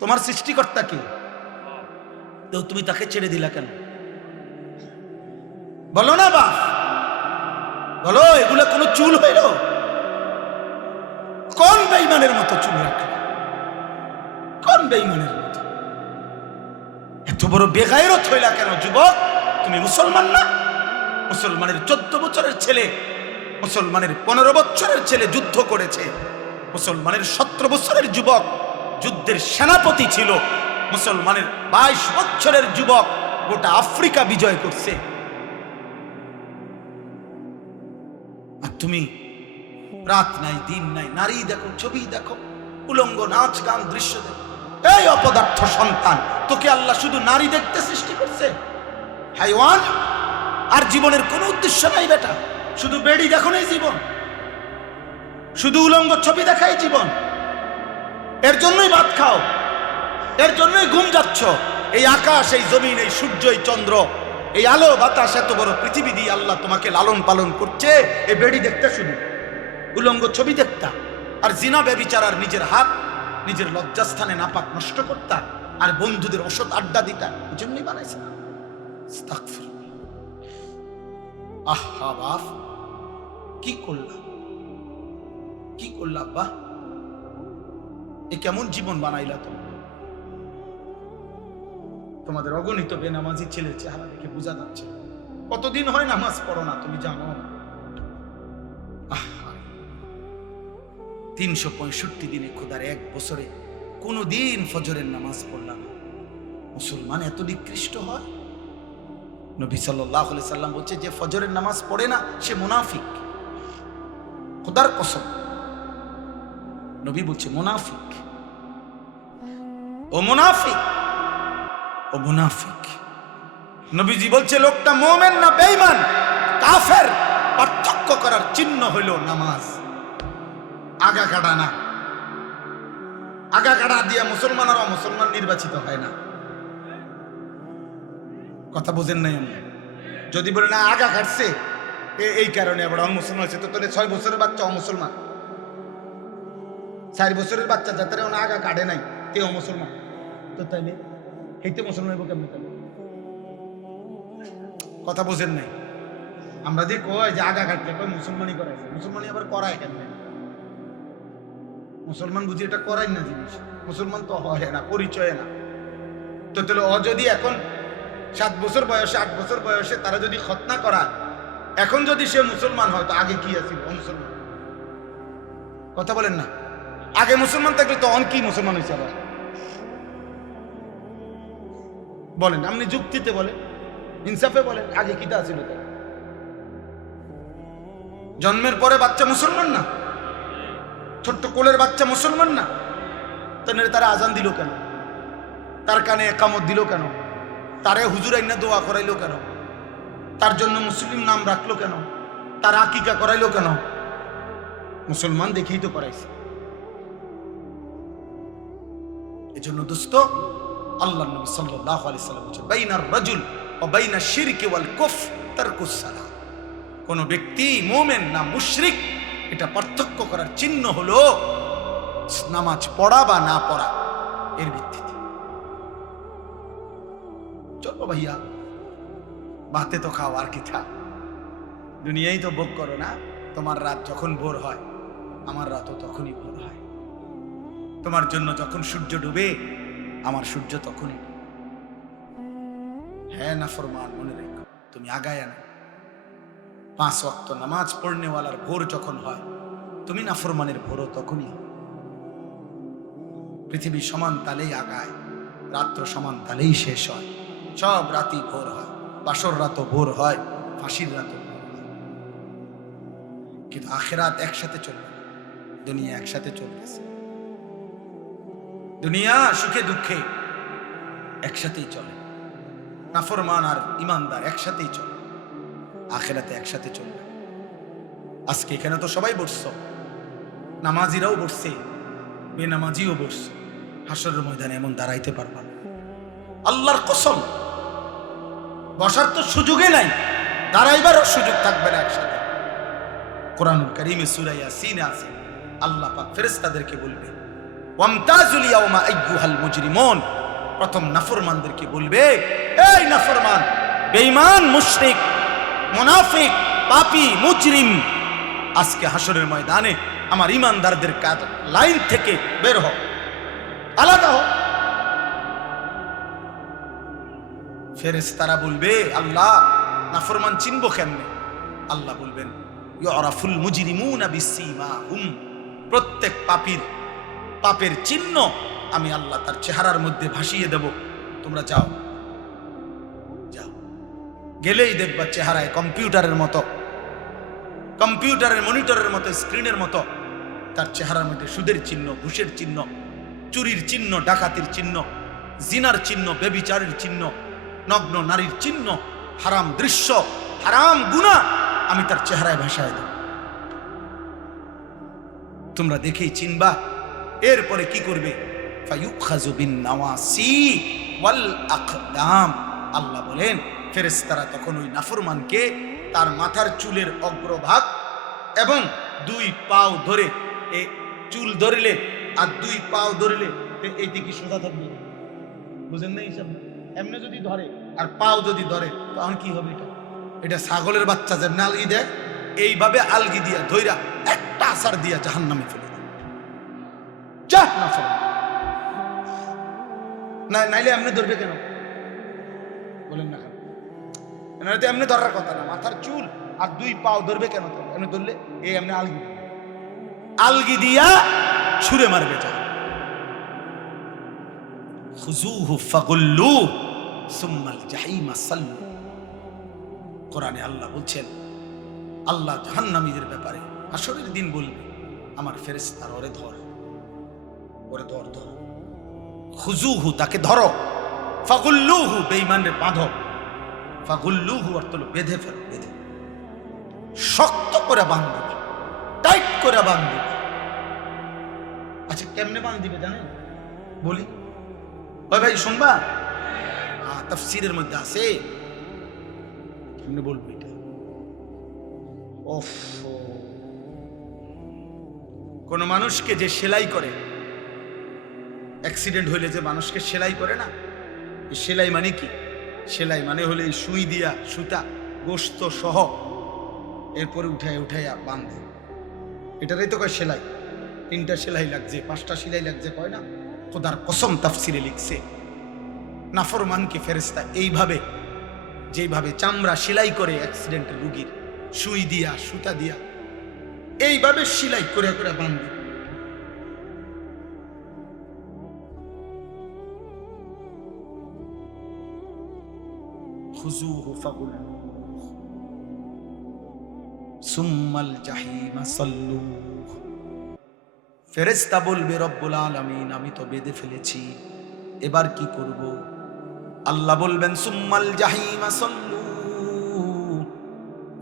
তোমার সৃষ্টিকর্তা কে? তো তুমি তাকে ছেড়ে দিলা কেন? বলো না বাপ, বলো, এগুলো কোনো চুল হইল? কোন বেঈমানের মতো চুল রাখলা? কোন বেঈমানের মতো? এত বড় বেগায়রত হইলা কেন যুবক? তুমি মুসলমান না? মুসলমানের 14 বছরের ছেলে, মুসলমানের 15 বছরের ছেলে যুদ্ধ করেছে। মুসলমানের 17 বছরের যুবক যুদ্ধের সেনাপতি ছিল। মুসলমানের 22 বছরের যুবক গোটা আফ্রিকা বিজয় করছে। আর তুমি রাত নাই দিন নাই, নারী দেখো, ছবি দেখো, উলঙ্গ নাচ গান দৃশ্য দেখো। এই অপদার্থ সন্তান, তোকে আল্লাহ শুধু নারী দেখতে সৃষ্টি করছে? হাইওয়ান! আর জীবনের কোনো উদ্দেশ্য নাই বেটা। শুধু বেড়ি দেখো নাই জীবন, শুধু উলঙ্গ ছবি দেখাই জীবন। এর জন্যই ভাত খাও, এর জন্যই ঘুম যাচ্ছ। এই আকাশ, এই জমিন, এই সূর্য, এই চন্দ্র, এই আলো বাতাস, এত বড় পৃথিবী দিয়ে আল্লাহ তোমাকে লালন পালন করছে। এই বেড়ি দেখতে, শুধু উলঙ্গ ছবি দেখতা, আর জিনা ব্যভিচার, আর নিজের হাত নিজের লজ্জাস্থানে নাপাক নষ্ট করতা, আর বন্ধুদের অসৎ আড্ডা দিতা। এই জন্যই বানাইছে। আহা বাপ, কি করলা, কি করলা আব্বা? এ কেমন জীবন বানাইলা তুমি? তোমাদের অগণিত বেনামাজি ছেলের চেহারা দেখে বোঝা যাচ্ছে কতদিন হয় নামাজ পড়ো না, তুমি জানো না। 365 দিনে, খোদার 1 বছরে কোনো দিন ফজরের নামাজ পড়লাম না। মুসলমান এত নিকৃষ্ট হয়? নবী সাল্লাল্লাহু আলাইহি সাল্লাম বলছে, যে ফজরের নামাজ পড়ে না সে মুনাফিক। খোদার কসম, নবী বলছে মুনাফিক, ও মুনাফিক, ও মুনাফিক। নবীজি বলছে, লোকটা মুমিন না বেঈমান, কাফের, পার্থক্য করার চিহ্ন হইল নামাজ। আগা কাটা না, আগা কাটা দিয়া মুসলমান আর অমুসলমান নির্বাচিত হয় না। কথা বোঝেন নাই? আমি যদি বলে না আগা কাটছে এই কারণে আবার অমুসলমান হয়েছে, তো তাহলে 6 বছরের বাচ্চা অমুসলমান, 4 বছরের বাচ্চা যাতে ওনা আগা কাটে নাই তে অমুসলমান, তো তাইলে এইতে মুসলমান হইব কেমন? কথা বোঝেন নাই? আমরা যে কয় যে আগা কাটলে কয় মুসলমানই করাইছে, মুসলমানই আবার করায় কেন? মুসলমান বুঝি এটা করাই না জিনিস, মুসলমান তো হয় না, পরিচয় না। তো তাহলে ও যদি এখন 7 বছর বয়সে, 8 বছর বয়সে তারা যদি খতনা করায়, এখন যদি সে মুসলমান হয়, তো আগে কি আছিল? মুসলমান। কথা বলেন না? আগে মুসলমান থাকলে তো অন কি মুসলমান হয়েছে আবার? বলেন, আপনি যুক্তিতে বলেন, ইনসাফে বলেন, আগে কিটা ছিল? জন্মের পরে বাচ্চা মুসলমান না? ছোট্ট কোলের বাচ্চা মুসলমান না? তাহলে তারা আজান দিল কেন? তার কানে একামত দিল কেন? তারে হুজুর আইনা দোয়া করাইলো কেন? তার জন্য মুসলিম নাম রাখলো কেন? তার আকিকা করাইলো কেন? মুসলমান দেখেই তো করাইছে। এজন্য দোস্ত, আল্লাহ নবী সাল্লাল্লাহু আলাইহি সাল্লাম বলেছেন, বাইনার রাজুল ওয়া বাইনাশ শিরকি ওয়াল কুফর তারকুস সালাহ। কোন ব্যক্তি মুমিন না মুশরিক, এটা পার্থক্য করার চিহ্ন হলো নামাজ পড়া বা না পড়া, এর ভিত্তিতে। চলো ভাইয়া, ভাতে তো খাও, আর কি থাক, দুনিয়াই তো ভোগ করো না। তোমার রাত যখন ভোর হয়, আমার রাতও তখনই ভোর হয়। তোমার জন্য যখন সূর্য ডুবে, আমার সূর্য তখনই ডুবে। হ্যাঁ না ফরমান, মনে রেখো, তুমি আগায় না। 5 ওয়াক্ত নামাজ পড়নেওয়ালার ভোর যখন হয়, তুমি না ফরমানের ভোরও তখনই হয়। পৃথিবী সমান তালেই আগায়, রাত্র সমান তালেই শেষ হয়। সব রাতই ভোর হয়, বাসর রাতও ভোর হয়, ফাঁসির রাতও ভোর হয়। কিন্তু আখিরাত একসাথে চলবে, দুনিয়া একসাথে চলতেছে। দুনিয়া সুখে দুঃখে একসাথেই চলে, নাফরমান আর ইমানদার একসাথেই চলে, আখিরাতে একসাথে চলবে। আজকে এখানে তো সবাই বসছ, নামাজিরাও বসছে, বেনামাজিও বসছে। হাসরের ময়দানে এমন দাঁড়াইতে পারবা না, আল্লাহর কসম। বসার তো সুযোগই নাই, দাঁড়াইবারও সুযোগ থাকবে না একসাথে। কোরআনুল কারীমে সূরা ইয়াসিনে আছে, আল্লাহ পাক ফেরেশতাদেরকে বলবে, ও ওয়ামতাজুল ইয়াওমা আইয়ুহাল মুজরিমুন, প্রথম নাফরমানদেরকে বলবে, এই নাফরমান, বেঈমান, মুশরিক, মুনাফিক, পাপী, মুজরিম, আজকে হাসরের ময়দানে আমার ঈমানদারদের লাইন থেকে বের হও, আলাদা হও। ফেরেশতারা বলবে, আল্লাহ, নাফরমান চিনবো কেমনে? আল্লাহ বলবেন, ইউরাফুল মুজরিমুনা বিসীমাহুম, প্রত্যেক পাপীর পাপের চিহ্ন আমি আল্লাহ তার চেহারার মধ্যে ভাসিয়ে দেব। তোমরা যাও, যাও, গেলেই দেখবা চেহারায় কম্পিউটারের মতো, কম্পিউটারের মনিটরের মতো, স্ক্রিনের মতো তার চেহারার মধ্যে সুদের চিহ্ন, ঘুষের চিহ্ন, চুরির চিহ্ন, ডাকাতির চিহ্ন, জিনার চিহ্ন, ব্যভিচারের চিহ্ন, নগ্ন নারীর চিহ্ন, হারাম দৃশ্য, হারাম গুনাহ আমি তার চেহারায় ভাসায় দেব। তোমরা দেখেই চিনবা। এরপরে কি করবে? ফায়ুখাযু বিন নাওয়াসি ওয়াল আকদাম, আল্লাহ বলেন ফেরেশতারা তখন ওই নাফরমানকে তার মাথার চুলের অগ্রভাগ এবং দুই পাও ধরে, এই চুল ধরিলে আর দুই পাও ধরিলে এই দিকে সোজা থাকবে, বুঝেন না? হিসাব এমনি যদি ধরে আর পাও যদি ধরে তখন কি হবে? এটা ছাগলের বাচ্চা যেমন আলগি দেয়, এইভাবে আলগি দিয়া ধইরা একটা আসার দিয়া জাহান্নামে ফেলে দেয়। যা না, নাইলে এমনি ধরবে কেন বলেন না? কেন এমনি ধরার কথা না, মাথার চুল আর দুই পাও ধরবে কেন? এমনি ধরলে এই এমনি আলগি আলগি দিয়া ছুঁড়ে মারবে। যা খুযুহু ফাগুল্লু সুম্মাল জাহিমা সাল্লু। কোরআনে আল্লাহ বলছেন, আল্লাহ জাহান্নামীদের ব্যাপারে হাসরের দিন বলবে, আমার ফেরেশতারা ওরে ধর, ওরে ধর, ধর। খুযুহু, তাকে ধরো, ফাগুল্লুহু, বেঈমানরে বাঁধো। ফাগুল্লুহু অর্থ হলো বেঁধে ফেলো, বেঁধে শক্ত করে বাঁধবে, টাইট করে বাঁধবে। আচ্ছা, কেমনে বাঁধ দিবে জানেন? বলি, ওই ভাই শুনবা, তাফসীরের মধ্যে আছে, কেমনে বলবো এটা? কোন মানুষকে যে সেলাই করে, অ্যাক্সিডেন্ট হইলে যে মানুষকে সেলাই করে না, সেলাই মানে কি? সেলাই মানে হলে সুই দিয়া সুতা গোস্ত সহ এরপরে উঠাইয়া বাঁধে, এটারই তো কয় সেলাই। 3টা সেলাই লাগছে, 5টা সেলাই লাগছে, কয় না? খোদার কসম তাফসিরে লিখছে, নাফরমানকে ফেরেশতা এইভাবে, যেইভাবে চামড়া সেলাই করে অ্যাক্সিডেন্টের রোগীর, সুই দিয়া সুতা দিয়া এইভাবে সেলাই করে করে বাঁধবে। খুযুহু ফাগুল্লু সুম্মাল জাহিমা সাল্লু। ফেরেশতা বলবে, রব্বুল আলামিন, আমি তো বেঁধে ফেলেছি, এবার কি করব? আল্লাহ বলবেন, সুম্মাল জাহিমা সাল্লু।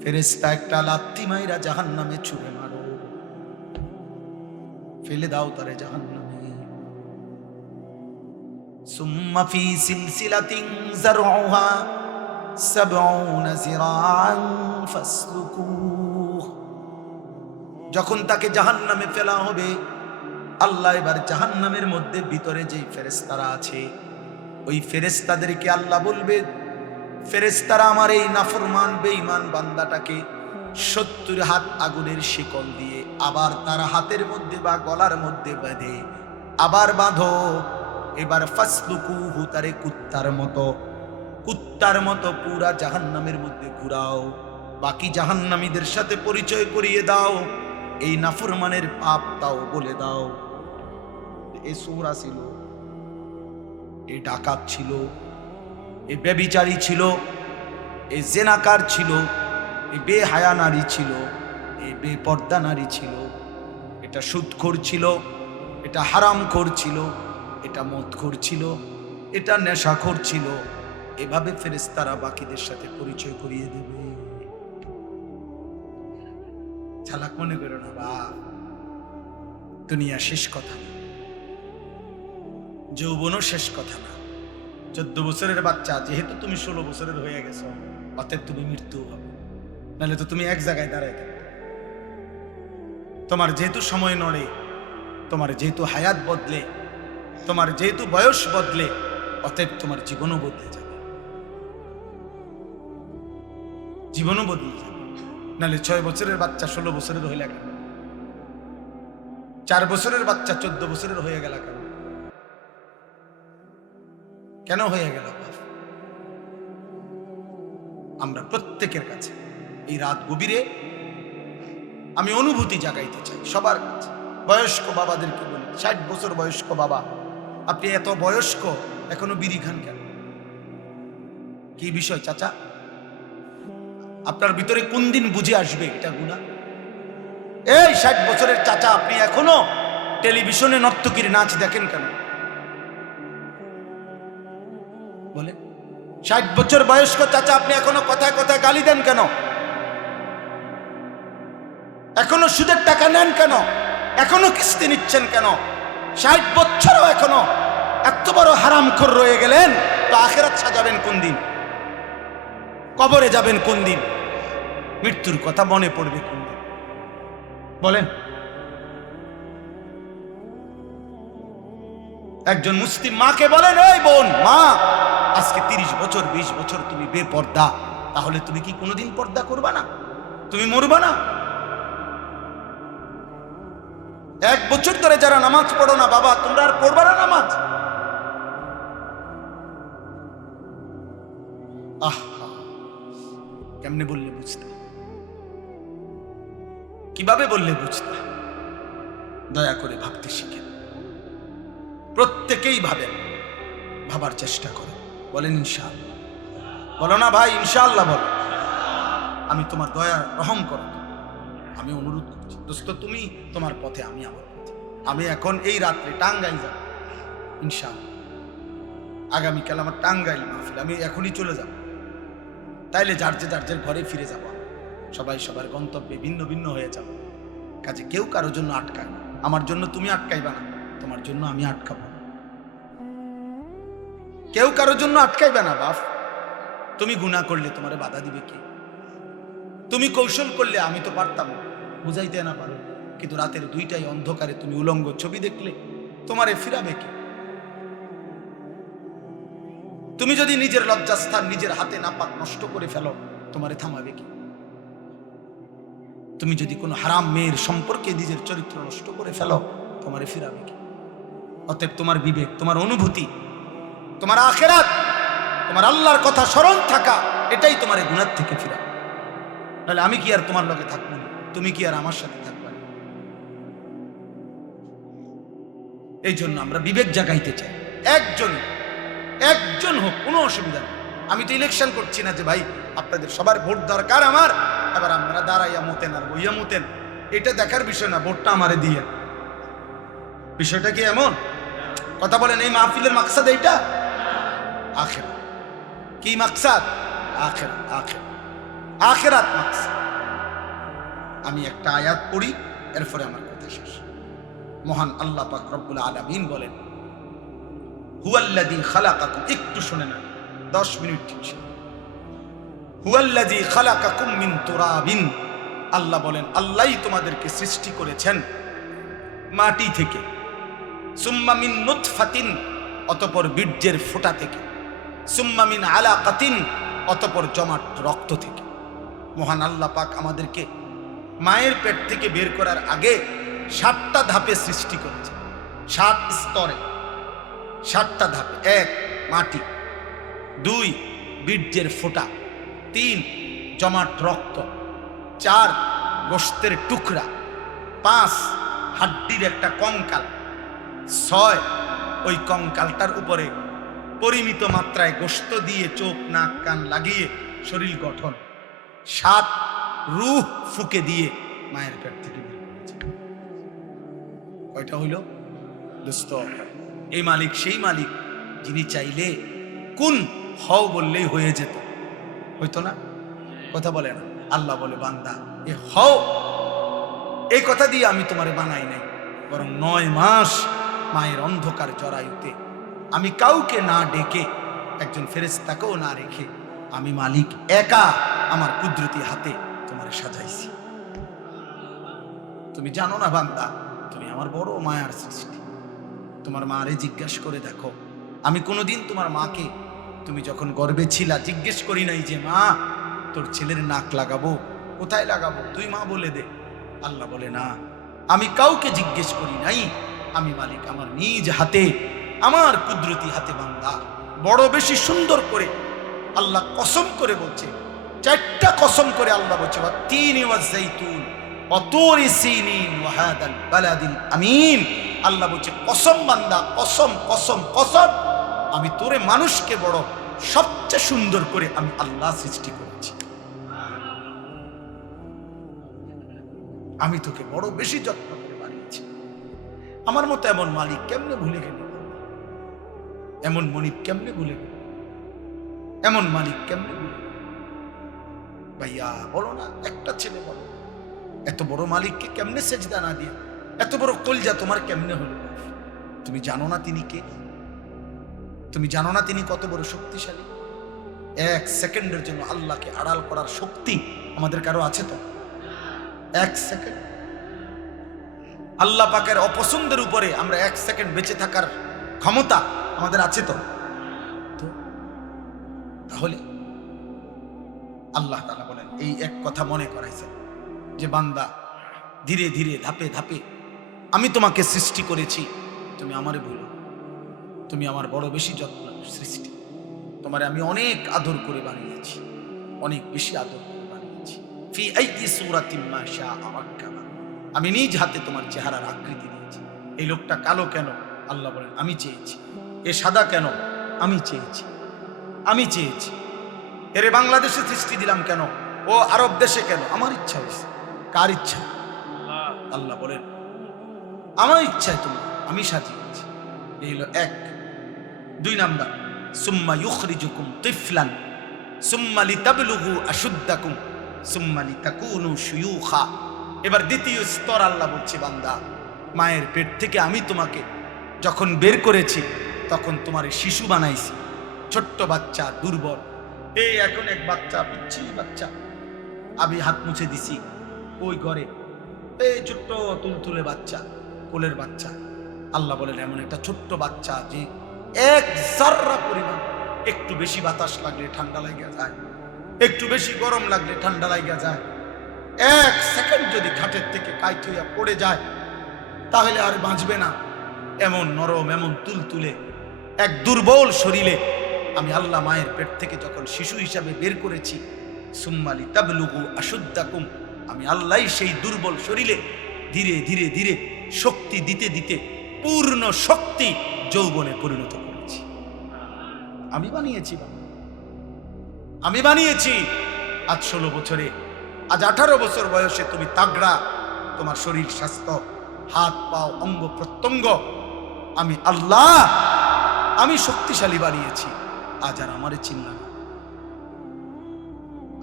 ফেরেশতা একটা লাত্তি মাইরা জাহান্নামে ছুঁড়ে মারো, ফেলে দাও তারে জাহান্নামে। সুম্মা ফি সিলসিলাতিন যারউহা 70 যিরাআন ফাসলুকুহ। যখন তাকে জাহান্নামে ফেলা হবে, আল্লাহ এবার জাহান্নামের মধ্যে ভিতরে যেই ফেরেশতারা আছে, ওই ফেরেশতাদেরকে আল্লাহ বলবে, ফেরেশতারা আমার এই নাফরমান বেঈমান বান্দাটাকে 70 হাত আগুনের শিকল দিয়ে আবার তার হাতের মধ্যে বা গলার মধ্যে বেঁধে আবার বাঁধো। এবার ফাসলুকুহু, তারে কুত্তার মতো পুরা জাহান্নামের মধ্যে ঘুরাও, বাকি জাহান্নামীদের সাথে পরিচয় করিয়ে দাও, এই নাফরমানের পাপ তাও বলে দাও। এই সূরা ছিল, এই ডাকাত ছিল, এই ব্যভিচারী ছিল, এই জেনাকার ছিল, এই বেহায়া নারী ছিল, এই বেপর্দা নারী ছিল, এটা সুদখোর ছিল, এটা হারামখোর ছিল, এটা মদখোর ছিল, এটা নেশাখোর ছিল। এভাবে ফেরেশতারা বাকিদের সাথে পরিচয় করিয়ে দেবে। চালাক মনে করো না বা, দুনিয়া শেষ কথা না, যৌবনও শেষ কথা না। 14 বছরের বাচ্চা, যেহেতু তুমি 16 বছরের হয়ে গেছো, অতএব তুমি মৃত্যু হবে, নাহলে তো তুমি এক জায়গায় দাঁড়ায় থাকবে। তোমার যেহেতু সময় নড়ে, তোমার যেহেতু হায়াত বদলে, তোমার যেহেতু বয়স বদলে, অতএব তোমার জীবনও বদলে যাবে, জীবনও বদলে যাবে। নাহলে 6 বছরের বাচ্চা 16 বছরের হয়ে গেল, 4 বছরের বাচ্চা 14 বছরের হয়ে গেল। কেন হয়ে গেল? আমরা প্রত্যেকের কাছে এই রাত গভীরে আমি অনুভূতি জাগাইতে চাই সবার কাছে। বয়স্ক বাবাদেরকে বলি, 60 বছর বয়স্ক বাবা, আপনি এত বয়স্ক এখনো বিড়ি খান কেন? কি বিষয় চাচা? আপনার ভিতরে কোন দিন বুঝে আসবে এটা গুনাহ? এই 60 বছরের চাচা, আপনি এখনো টেলিভিশনে নর্তকীর নাচ দেখেন কেন? বলে 60 বছর বয়স্ক চাচা, আপনি এখনো কথায় কথায় গালি দেন কেন? এখনো সুদের টাকা নেন কেন? এখনো কিস্তি নিচ্ছেন কেন? 60 বছরও এখনো এত বড় হারামখোর রয়ে গেলেন, তো আখিরাত সাজাবেন কোন দিন? কবরে যাবেন কোন দিন? মৃত্যুর কথা মনে পড়বে কোন দিন? বলেন। একজন মুসলিম মাকে বলেন, এই বোন, মা, আজকে 30 বছর 20 বছর তুমি বেপর্দা, তাহলে তুমি কি কোনোদিন পর্দা করবা না? তুমি মরবা না? 1 বছর ধরে যারা নামাজ পড়ো না বাবা, তোমরা আর পড়বা না নামাজ? কেমনে বললে বুঝতে? কিভাবে বললে বুঝতে? দয়া করে ভাবতে শিখেন, প্রত্যেকেই ভাবেন, ভাবার চেষ্টা করেন। বলেন ইনশাআল্লাহ। বলো না ভাই ইনশাআল্লাহ বলো। আমি তোমার দয়া রহম করো, আমি অনুরোধ করছি দোস্ত, তুমি তোমার পথে, আমি আমার পথে। আমি এখন এই রাত্রে টাঙ্গাইল যাব ইনশাআল্লাহ। আগামীকাল আমার টাঙ্গাইল মাহফিল, আমি এখনই চলে যাব। তাইলে যার যে ঘরে ফিরে যাব, সবাই সবার গন্তব্যে ভিন্ন ভিন্ন হয়ে যাব। কাজে কেউ কারোর জন্য আটকায় না। আমার জন্য তুমি আটকাইবা না, তোমার জন্য আমি আটকাবো। কেউ কারোর জন্য আটকাইবে না বাপ। তুমি গুনাহ করলে তোমারে বাধা দিবে কে? তুমি কৌশল করলে আমি তো পারতাম বুঝাইতে না পারো, কিন্তু রাতের 2টায় অন্ধকারে তুমি উলঙ্গ ছবি দেখলে তোমারে ফিরাবে কে? তুমি যদি নিজের লজ্জাস্থান নিজের হাতে নাপাক নষ্ট করে ফেলো, তোমারে থামাবে কি? তুমি যদি কোনো হারাম মেয়ের সম্পর্কে নিজের চরিত্র নষ্ট করে ফেলো, তোমারে ফিরাবে কি? অতএব তোমার বিবেক, তোমার অনুভূতি, তোমার আখিরাত, তোমার আল্লাহর কথা স্মরণ থাকা, এটাই তোমার গুনাহ থেকে ফিরা। তাহলে আমি কি আর তোমার লগে থাকবো না? তুমি কি আর আমার সাথে থাকবে না? এই জন্য আমরা বিবেক জাগাইতে চাই। একজন হোক, কোনো অসুবিধা নেই। আমি তো ইলেকশন করছি না যে ভাই আপনাদের সবার ভোট দরকার আমার, এবার আপনারা দাঁড়াইয়া মতেন আর বইয়া মতেন, এটা দেখার বিষয় না। ভোটটা আমারে দিয়ে, বিষয়টা কি এমন? কথা বলেন, এই মাহফিলের মাকসাদ এইটা? আখিরাত। কি মাকসাদ? আখিরাত মাকসাদ। আমি একটা আয়াত পড়ি, এরপরে আমার কথা শেষ। মহান আল্লাহ পাক রব্বুল আলামিন বলেন, হুয়াল্লাযী খালাকাকুম, একটু শুনে না, 10 মিনিট ঠিক। হুয়াল্লাযী খালাকাকুম মিন তুরাবিন, আল্লাহ বলেন আল্লাহই তোমাদেরকে সৃষ্টি করেছেন মাটি থেকে। সুম্মা মিন নুতফাতিন, অতঃপর বীর্যের ফোঁটা থেকে। সুম্মা মিন আলাকাতিন, অতঃপর জমাট রক্ত থেকে। মহান আল্লাহ পাক আমাদেরকে মায়ের পেট থেকে বের করার আগে 7টা ধাপে সৃষ্টি করেছে। 7 স্তরে, 7টা ধাপে। 1 মাটি, 2 বীর্যের ফোঁটা, 3 জমাট রক্ত, 4 গোশতের টুকরা, 5 হাড্ডির একটা কঙ্কাল, 6 ওই কঙ্কালটার উপরে পরিমিত মাত্রায় গোশত দিয়ে চোখ নাক কান লাগিয়ে শরীর গঠন, 7 রূহ ফুকে দিয়ে মায়ের পেট থেকে বের করেছে। কয়টা হইল দোস্ত? এই মালিক সেই মালিক যিনি চাইলে কোন হও বললেই হয়ে যেত, হইতো না? কথা বলে না? আল্লাহ বলে, বান্দা এ হও, এই কথা দিয়ে আমি তোমারে বানাই নাই, বরং 9 মাস মায়ের অন্ধকার জরায়ুতে আমি কাউকে না ডেকে, একজন ফেরেশতাকেও না রেখে, আমি মালিক একা আমার কুদরতি হাতে তোমারে সাজাইছি। তুমি জানো না বান্দা, তুমি আমার বড় মায়ার সৃষ্টি। তোমার মারে জিজ্ঞাসা করে দেখো, আমি কোনোদিন তোমার মাকে তুমি যখন গর্ভে ছিলা জিজ্ঞেস করি নাই যে মা তোর ছেলের নাক লাগাবো, কোথায় লাগাবো, তুই মা বলে দে। আল্লাহ বলে না, আমি কাউকে জিজ্ঞেস করি নাই, আমি মালিক আমার নিজ হাতে, আমার কুদরতি হাতে বান্দা বড় বেশি সুন্দর করে আল্লাহ কসম করে বলছে, 4টা কসম করে আল্লাহ বলছে, তিনি ওয়াজ জাইতুন ওয়া তুরি সিনিন ওয়া হাদাল বালাদিল আমিন। আল্লাহ বলছে কসম বান্দা, কসম কসম কসম, আমি তোরে মানুষকে বড় সবচেয়ে সুন্দর করে আমি আল্লাহ সৃষ্টি করেছি। আমি তোকে বড় বেশি যত্ন করে বানিয়েছি। আমার মতো এমন মালিক কেমনে ভুলে গেল, এমন মনিব কেমনে ভুলে গেল, এমন মালিক কেমনে ভুলে গেল? ভাইয়া বলো না, একটা ছেলে বলো, এত বড় মালিককে কেমনে সেজদা না দিয়ে, এত বড় কলজা তোমার কেমনে হলো? তুমি জানো না তিনি কে? তুমি জানো না তিনি কত বড় শক্তিশালী? 1 সেকেন্ডের জন্য আল্লাহকে আড়াল করার শক্তি আমাদের কারো আছে তো? 1 সেকেন্ড আল্লাহ পাকের অপছন্দের উপরে আমরা 1 সেকেন্ড বেঁচে থাকার ক্ষমতা আমাদের আছে তো? তাহলে আল্লাহ তাআলা বলেন, এই এক কথা মনে করাইছেন যে বান্দা ধীরে ধীরে ধাপে ধাপে আমি তোমাকে সৃষ্টি করেছি, তুমি আমারে বলো, তুমি আমার বড় বেশি যত্ন সৃষ্টি, তোমারে আমি অনেক আদর করে বানিয়েছি, অনেক বেশি আদর করে বানিয়েছি। ফি আইয়ি সূরাতিন মা শাআ রাক্কাবা, আমি নিজ হাতে তোমার চেহারার আকৃতি দিয়েছি। এই লোকটা কালো কেন? আল্লাহ বলেন আমি চেয়েছি। এ সাদা কেন? আমি চেয়েছি, আমি চেয়েছি। এরে বাংলাদেশে সৃষ্টি দিলাম কেন? ও আরব দেশে কেন? আমার ইচ্ছা হয়েছে। কার ইচ্ছা? আল্লাহ বলেন আমার ইচ্ছায় তুমি আমি সাজিয়েছি। এই হলো 1। 2 নাম্বার, সুম্মা ইউখরিজুকুম তিফলান সুম্মা লিতাবলুগু আশুদ্দাকুম সুম্মা লিতাকুনু শুয়ুখা। এবার দ্বিতীয় স্তর আল্লাহ বলছে, বান্দা মায়ের পেট থেকে আমি তোমাকে যখন বের করেছি তখন তোমার শিশু বানাইছি, ছোট্ট বাচ্চা, দুর্বল। এই এখন এক বাচ্চা, পিচ্ছি বাচ্চা, আমি হাত মুছে দিছি ওই ঘরে, এই ছোট্ট তুলতুলে বাচ্চা, কোলের বাচ্চা। আল্লাহ বলেন এমন একটা ছোট্ট বাচ্চা যে 1 জাররা পরিমাণ একটু বেশি বাতাস লাগলে ঠান্ডা লাগিয়া যায়, একটু বেশি গরম লাগলে ঠান্ডা লাগিয়া যায়। 1 সেকেন্ড যদি খাটের থেকে কাইট হইয়া পড়ে যায় তাহলে আর বাঁচবে না। এমন নরম, এমন তুলতুলে এক দুর্বল শরীরে আমি আল্লাহ মায়ের পেট থেকে যখন শিশু হিসাবে বের করেছি, সুম্মা লিতাবলুগু আশুদ্দাকুম, আমি আল্লাহ সেই দুর্বল শরীরে ধীরে ধীরে ধীরে শক্তি দিতে দিতে পূর্ণ শক্তি যৌবনে পরিণত করেছি। আমি বানিয়েছি, আমি বানিয়েছি। আজ 16 বছরে, আজ 18 বছর বয়সে তুমি তাগড়া, তোমার শরীর স্বাস্থ্য, হাত পাও, অঙ্গ প্রত্যঙ্গ আমি আল্লাহ, আমি শক্তিশালী বানিয়েছি। আজ আর আমারে চিনলাম না,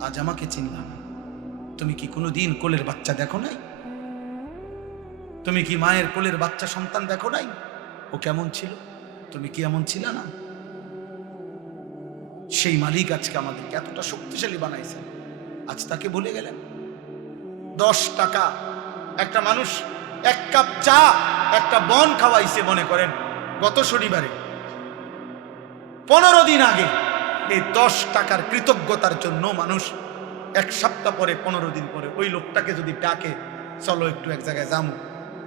আজ আমাকে চিনলাম না। তুমি কি কোনোদিন কোলের বাচ্চা দেখো নাই? তুমি কি মায়ের কোলের বাচ্চা সন্তান দেখো নাই? ও কেমন ছিল? তুমি কি এমন ছিল না? সেই মালিক আজকে আমাদেরকে এতটা শক্তিশালী বানাইছেন, আজ তাকে ভুলে গেলেন। 10 টাকা একটা মানুষ 1 কাপ চা, একটা বন খাওয়াইছে মনে করেন গত শনিবারে, 15 দিন আগে। এই 10 টাকার কৃতজ্ঞতার জন্য মানুষ 1 সপ্তাহ পরে, 15 দিন পরে ওই লোকটাকে যদি ডাকে, চলো একটু এক জায়গায় যাবো,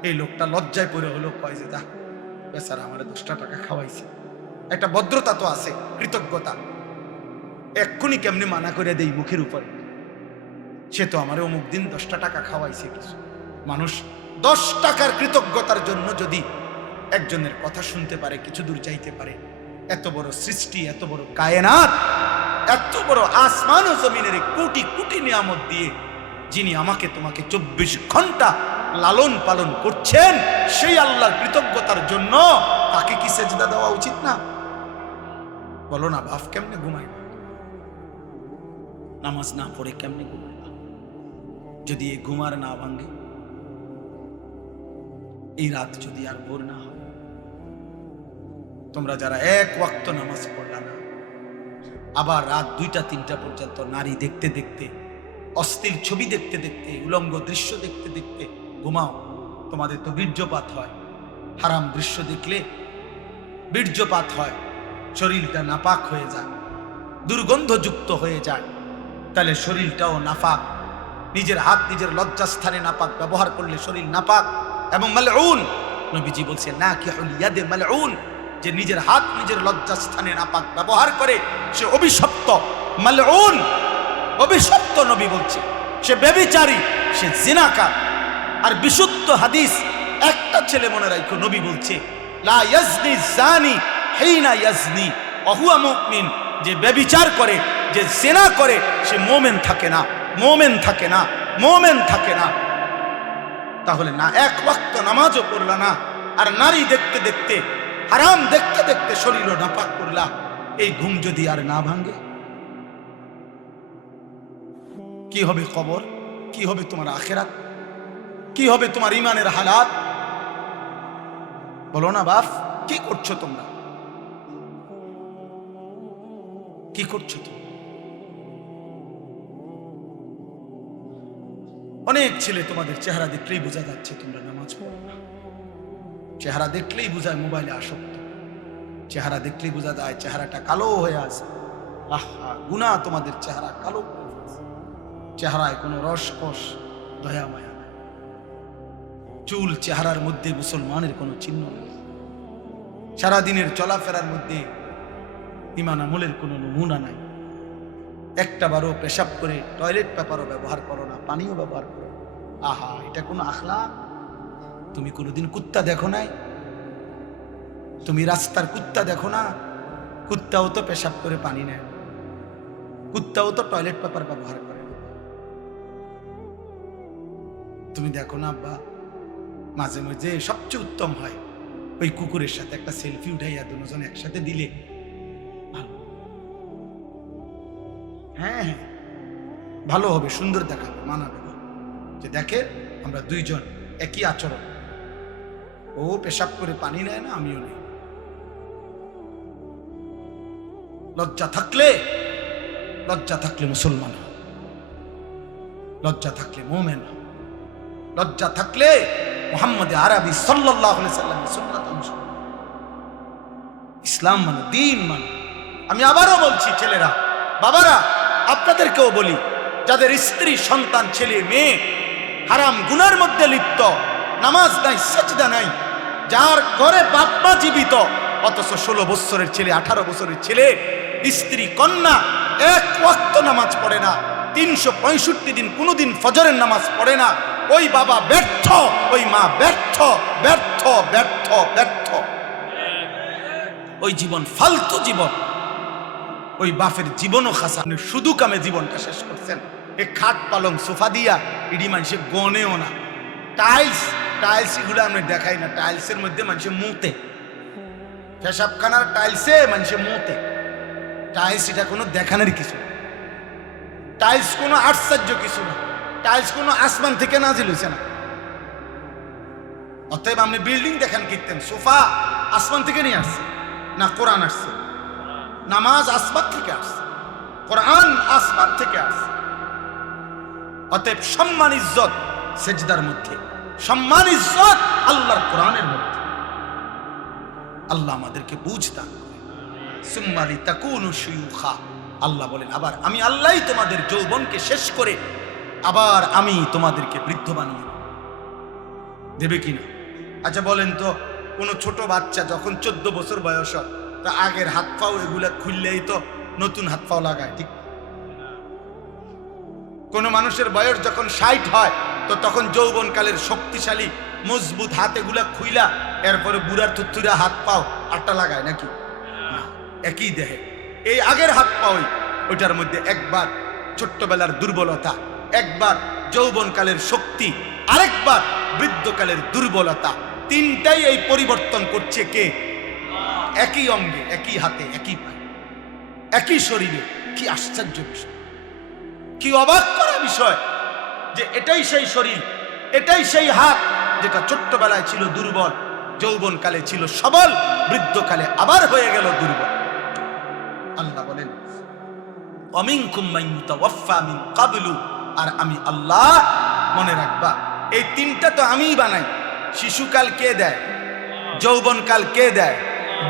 এই লোকটা লজ্জায় পড়ে হলো কয় যে যা বেচারা আমার 10টা টাকা খাওয়াইছে। একটা ভদ্রতা তো আছে, কৃতজ্ঞতা। এক্ষুনি কেমনি মানা করে দেই মুখের উপরে, সে তো আমার অমুক দিন 10টা টাকা খাওয়াইছে কিছু। মানুষ 10 টাকার কৃতজ্ঞতার জন্য যদি একজনের কথা শুনতে পারে, কিছু দূর যাইতে পারে। এত বড় সৃষ্টি, এত বড় কায়নাত, এত বড় আসমান ও জমিনের কোটি কোটি নিয়ামত দিয়ে যিনি আমাকে তোমাকে 24 ঘন্টা লালন পালন করছেন, সেই আল্লাহর কৃতজ্ঞতার জন্য তাকে কি সেজদা দেওয়া উচিত না? বলো না, বাপ কেমনে ঘুমায়? নামাজ না পড়ে কেমনে ঘুমায়? যদি এই ঘুমার না ভাঙে, এই রাত যদি আর ভোর না হয়, তোমরা যারা 1 ওয়াক্ত নামাজ পড়লা না, আবার রাত 2টা 3টা পর্যন্ত নারী দেখতে দেখতে, অশ্লীল ছবি দেখতে দেখতে, উলঙ্গ দৃশ্য দেখতে দেখতে ঘুমাও, তোমাদের তো বীর্যপাত হয়, হারাম দৃশ্য দেখলে বীর্যপাত হয়, শরীরটা নাপাক হয়ে যায়, দুর্গন্ধযুক্ত হয়ে যায়। তাহলে শরীরটাও নাপাক, নিজের হাত নিজের লজ্জাস্থানে নাপাক ব্যবহার করলে শরীর নাপাক এবং মালউন। নবীজি বলছেন নাকিহুল ইয়াদে মালউন, যে নিজের হাত নিজের লজ্জাস্থানে নাপাক ব্যবহার করে সে অভিশপ্ত, মালউন, অভিশপ্ত। নবী বলছে সে ব্যভিচারী, সে জিনাকার। আর বিশুদ্ধ হাদিস একটা ছেলে মনে রাখো, নবী বলছে লা ইয়াজনি জানি হিনা ইয়াজনি ওয়া হুয়া মুমিন, যে ব্যভিচার করে, যে জিনা করে, সে মুমিন থাকে না, মুমিন থাকে না, মুমিন থাকে না। তাহলে না এক ওয়াক্ত নামাজও পড়লা না, আর নারী দেখতে দেখতে, হারাম দেখতে দেখতে শরীরও নাপাক করলা, এই ঘুম যদি আর না ভাঙে, কি হবে কবর? কি হবে তোমার আখিরাত? কি হবে তোমার ইমানের হালাত? বলো না বাপ, কি করছো তোমরা? কি করছো তুমি? অনেক ছেলে তোমাদের চেহারা দেখলেই বোঝা যাচ্ছে তোমরা নামাজ পড়ো না। চেহারা দেখলেই বোঝায় মোবাইলে আসক্ত, চেহারা দেখলেই বোঝা যায় চেহারাটা কালো হয়ে আছে। আহা, গুনাহ তোমাদের চেহারা কালো, চেহারায় কোনো রসকস দয়া মায়া নাই, চুল চেহারার মধ্যে মুসলমানের কোনো চিহ্ন নেই, সারাদিনের চলাফেরার মধ্যে ঈমান আমলের কোনো নমুনা নাই। একটা বারও পেশাব করে টয়লেট পেপারও ব্যবহার করো না, পানিও ব্যবহার করো। আহা, এটা কোনো আখলাক? তুমি কোনোদিন কুত্তা দেখো নাই? তুমি রাস্তার কুত্তা দেখো না? কুত্তাও তো পেশাব করে পানি নেয়, কুত্তাও তো টয়লেট পেপার ব্যবহার করে। তুমি দেখো না আব্বা, মাঝে মাঝে সবচেয়ে উত্তম হয় ওই কুকুরের সাথে একটা সেলফি উঠাইয়া দুজন একসাথে দিলে ভালো। হ্যাঁ হ্যাঁ, ভালো হবে, সুন্দর দেখাবে, মানাবে, যে দেখে আমরা দুইজন একই আচরণ, ও পেশাব করে পানি নেয় না, আমিও নেই। লজ্জা থাকলে মুসলমান, লজ্জা থাকলে মুমিন, লজ্জা থাকলে মুহাম্মদ আরবি সাল্লাল্লাহু আলাইহি সাল্লামের সুন্নাত অনুসরণ। ইসলাম মানে, দ্বীন মানে। আমি আবারও বলছি, ছেলেরা, বাবারা, আপনাদেরকেও বলি, যাদের স্ত্রী, সন্তান, ছেলে মেয়ে হারাম গুনার মধ্যে লিপ্ত, নামাজ নাই, সেজদা নাই, যার ঘরে বাপ মা জীবিত, অথচ 16 বছরের ছেলে, 18 বছরের ছেলে, স্ত্রী, কন্যা এক ওয়াক্ত নামাজ পড়ে না, 365 দিন কোনোদিন ফজরের নামাজ পড়ে না, ওই বাবা ব্যর্থ, ওই মা ব্যর্থ, ব্যর্থ, ব্যর্থ, ব্যর্থ। ওই জীবন ফালতু জীবন, ওই বাপের জীবনও খাসা, শুধু কামে জীবনটা শেষ করছেন। এ খাট পালং সোফা দিয়া ইডি মানুষে গনেও না, টাইলস এগুলো আমি দেখাই না, টাইলসের মধ্যে মানুষে মুতে, পেশাবখানার টাইলসে মানুষে মুতে। টাইলস এটা কোনো দেখানোর কিছু, টাইলস কোনো আশ্চর্য কিছু না, টাইলস কোনো আসমান থেকে নাজিল হয়েছে না। অতএব আপনি বিল্ডিং দেখেন কীর্তেন, সোফা আসমান থেকে নিয়ে আসছে না, কোরআন আসছে। নামাজ আসমান থেকে আসছে, কোরআন আসমান থেকে আসছে। অতএব সম্মান ইজ্জত সেজদার মধ্যে, সম্মান ইজ্জত আল্লাহর কোরআনের মধ্যে। আল্লাহ আমাদেরকে বুঝ দান করে। সুম্মা লিতাকুনু শুয়ুখা, আল্লাহ বলেন আবার আমি আল্লাহই তোমাদের যৌবনকে শেষ করে আবার আমি তোমাদেরকে বৃদ্ধ বানিয়ে দেবে কিনা? আচ্ছা বলেন তো, কোনো ছোট বাচ্চা যখন 14 বছর বয়স হয়, তা আগের হাত পাও এগুলা খুললেই তো নতুন হাত পাও লাগায়, ঠিক? কোন মানুষের বয়স যখন 60 হয়, তো তখন যৌবনকালের শক্তিশালী মজবুত হাত এগুলা খুইলা এরপরে বুড়ার থুতুরা হাত পাও আটটা লাগায় নাকি? না, একই দেহে এই আগের হাত পাওই, ওইটার মধ্যে একবার ছোট্টবেলার দুর্বলতা, একবার যৌবনকালের শক্তি, আরেকবার বৃদ্ধকালের দুর্বলতা, তিনটাই এই পরিবর্তন করছে কে? একই অঙ্গে, একই হাতে, একই পায়ে, একই শরীরে। কি আশ্চর্য বিষয়, কি অবাক করা বিষয় যে এটাই সেই শরীর, এটাই সেই হাত যেটা ছোট্টবেলায় ছিল দুর্বল, যৌবনকালে ছিল সবল, বৃদ্ধকালে আবার হয়ে গেল দুর্বল। আল্লাহ বলেন ওয়ামিনকুম মান ইউতাওয়াফা মিন কাবলু, আর আমি আল্লাহ, মনে রাখবা এই তিনটা তো আমিই বানাই, শিশুকাল কে দেয়, যৌবনকাল কে দেয়,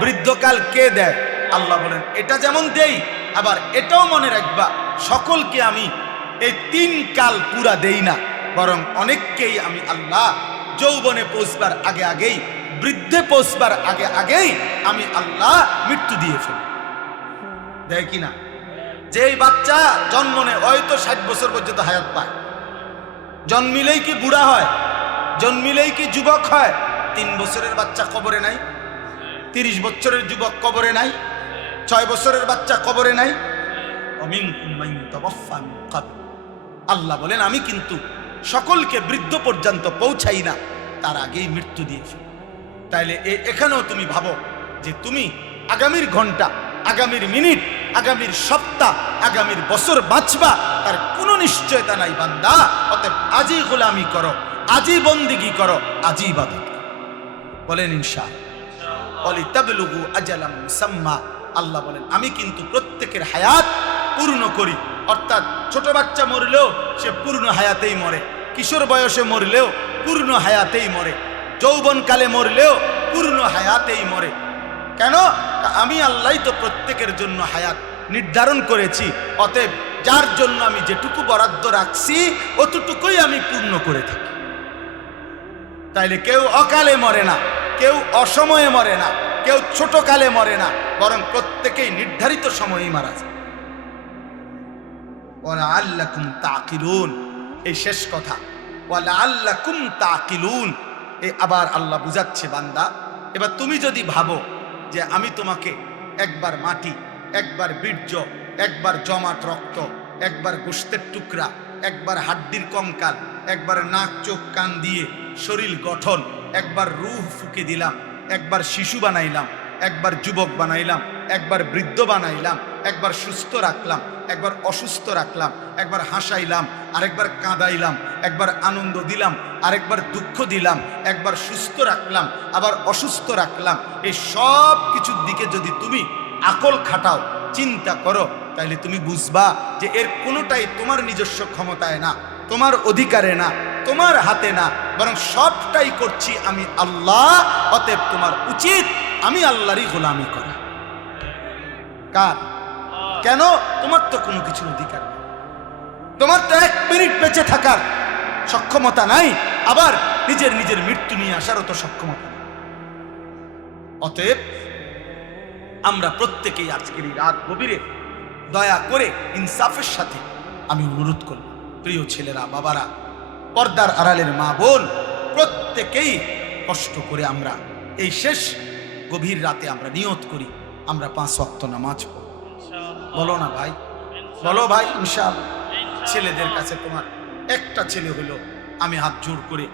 বৃদ্ধকাল কে দেয়? আল্লাহ বলেন এটা যেমন দেই, আবার এটাও মনে রাখবা সকলকে আমি এই 3 কাল পুরা দেই না, বরং অনেককেই আমি আল্লাহ যৌবনে পৌঁছবার আগে আগেই, বৃদ্ধে পৌঁছবার আগে আগেই আমি আল্লাহ মৃত্যু দিয়ে ফেলি। দেয় কিনা? যেই বাচ্চা জন্ম নেয় হয়তো 60 বছর পর্যন্ত হায়াত পায়, জন্মিলেই কি বুড়া হয়, জন্মিলেই কি যুবক হয়? 3 বছরের বাচ্চা কবরে নাই, 30 বছরের যুবক কবরে নাই, 6 বছরের বাচ্চা কবরে নাই। আল্লাহ বলেন আমি কিন্তু সকলকে বৃদ্ধ পর্যন্ত পৌঁছাই না, তার আগেই মৃত্যু দিয়েছি। তাইলে এখানেও তুমি ভাবো যে তুমি আগামীর ঘন্টা, আগামীর মিনিট, আগামীর সপ্তাহ, আগামীর বছর বাঁচবা তার কোনো নিশ্চয়তা নাই বান্দা। অতএব আজই গোলামি করো, আজই বন্দিগি করো, আজই ইবাদত করো। বলেন ইনশাআল্লাহ। আল্লাহ বলেন আমি কিন্তু প্রত্যেকের হায়াত পূর্ণ করি, অর্থাৎ ছোট বাচ্চা মরলেও সে পূর্ণ হায়াতেই মরে, কিশোর বয়সে মরলেও পূর্ণ হায়াতেই মরে, যৌবনকালে মরলেও পূর্ণ হায়াতেই মরে। কেন? আমি আল্লাহ তো প্রত্যেকের জন্য হায়াত নির্ধারণ করেছি, অতএব যার জন্য আমি যেটুকু বরাদ্দ রাখছি অতটুকুই আমি পূর্ণ করে থাকি। তাইলে কেউ অকালে মরে না, কেউ অসময়ে মরে না, কেউ ছোট কালে মরে না, বরং প্রত্যেকেই নির্ধারিত সময়েই মারা যায়। ওয়ালাআল্লাকুম তাকিলুন, এই শেষ কথা, ওয়ালাআল্লাকুম তাকিলুন। এই আবার আল্লাহ বুঝাচ্ছে বান্দা, এবার তুমি যদি ভাবো যে আমি তোমাকে একবার মাটি, একবার বীর্য, একবার জমাট রক্ত, একবার গোশতের টুকরা, একবার হাড্ডির কঙ্কাল, একবার নাক চোখ কান দিয়ে শরীর গঠন, একবার রূহ ফুঁকে দিলাম, একবার শিশু বানাইলাম, একবার যুবক বানাইলাম, একবার বৃদ্ধ বানাইলাম, একবার সুস্থ রাখলাম, একবার অসুস্থ রাখলাম, একবার হাসাইলাম, আরেকবার কাঁদাইলাম, একবার আনন্দ দিলাম, আরেকবার দুঃখ দিলাম, একবার সুস্থ রাখলাম, আবার অসুস্থ রাখলাম, এই সব কিছুর দিকে যদি তুমি আকল খাটাও, চিন্তা করো, তাইলে তুমি বুঝবা যে এর কোনোটাই তোমার নিজস্ব ক্ষমতায় না, তোমার অধিকারে না, তোমার হাতে না, বরং সবটাই করছি আমি আল্লাহ। অতএব তোমার উচিত আমি আল্লাহরই গোলামি করা। কার? কেন? তোমার তো কোনো কিছুর অধিকার নেই, তোমার তো 1 মিনিট বেঁচে থাকার সক্ষমতা নাই, আবার নিজের মৃত্যু নিয়ে আসারও তো সক্ষমতা নেই। অতএব আমরা প্রত্যেকেই আজকের এই রাত গভীরে দয়া করে ইনসাফের সাথে আমি অনুরোধ করব, প্রিয় ছেলেরা, বাবারা, পর্দার আড়ালের মা বোন, প্রত্যেকেই কষ্ট করে আমরা এই শেষ গভীর রাতে আমরা নিয়ত করি আমরা 5 ওয়াক্ত নামাজ পড়ব। বলো না ভাই, বলো ভাই ইনশাআল্লাহ। ছেলেদের কাছে তোমার একটা ছেলে হলো, আমি হাত জোর করে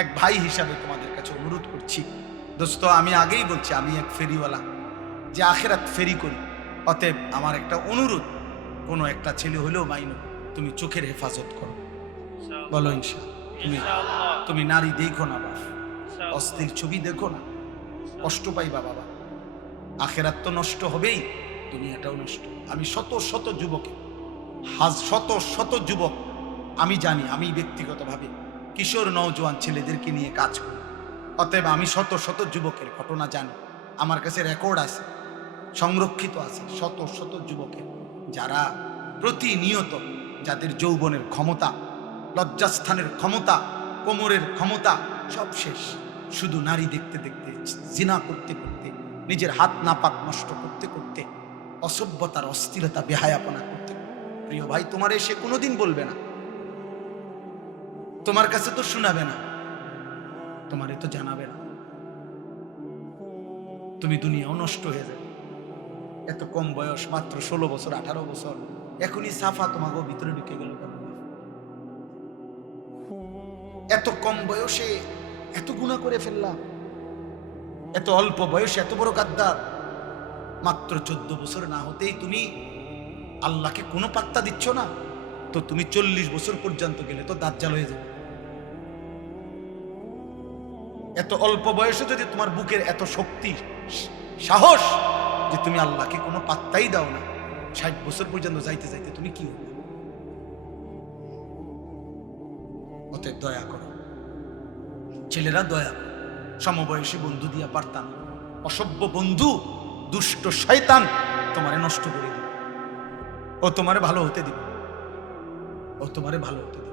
এক ভাই হিসাবে তোমাদের কাছে অনুরোধ করছি, দোস্ত, আমি আগেই বলছি আমি এক ফেরিওয়ালা, যে আখেরাত ফেরি করি। অতএব আমার একটা অনুরোধ, কোনো একটা ছেলে হলেও মাইনো তুমি চোখের হেফাজত করো। বলো ইনশাআল্লাহ। তুমি নারী দেখো না বাবা, অস্থির ছবি দেখো না, কষ্ট পাইবা বাবা। আখেরাত তো নষ্ট হবেই, দুনিয়াটাও নষ্ট। আমি শত শত যুবক আমি জানি, আমি ব্যক্তিগতভাবে কিশোর নওজোয়ান ছেলেদেরকে নিয়ে কাজ করি। অতএব আমি শত শত যুবকের ঘটনা জানি, আমার কাছে রেকর্ড আছে, সংরক্ষিত আছে, শত শত যুবকের যারা প্রতিনিয়ত, যাদের যৌবনের ক্ষমতা, লজ্জাস্থানের ক্ষমতা, কোমরের ক্ষমতা সব শেষ, শুধু নারী দেখতে দেখতে, জিনা করতে করতে, নিজের হাত নাপাক নষ্ট করতে করতে, অসভ্যতার অস্থিরতা বেহায়াপনা করতে। প্রিয় ভাই, তোমার এসে কোনোদিন বলবে না, তোমার কাছে তো শোনাবে না, তোমারে তো জানাবে না, তুমি দুনিয়াও নষ্ট হয়ে যাবে। এত কম বয়স, মাত্র 16 বছর 18 বছর, এখনই সাফা তোমাকে ভিতরে ঢুকে গেল। এত কম বয়সে এত গুনাহ করে ফেললাম, এত অল্প বয়সে এত বড় গাদ্দার। মাত্র 14 বছর না হতেই তুমি আল্লাহকে কোনো পাত্তা দিচ্ছ না, তো তুমি 40 বছর পর্যন্ত গেলে তো দাজ্জাল হয়ে যাবে। এত অল্প বয়সে যদি তোমার বুকের এত শক্তি, সাহস যে তুমি আল্লাহকে কোনো পাত্তাই দাও না, 60 বছর পর্যন্ত যাইতে যাইতে তুমি কি হবে? অতএব দয়া করো, ছেলেরা দয়া করে, সমবয়সী বন্ধু দিয়া পারতাম, অসভ্য বন্ধু দুষ্ট শয়তান তোমারে নষ্ট করে দিবে, ও তোমারে ভালো হতে দিবে, ও তোমারে ভালো হতে দিবে।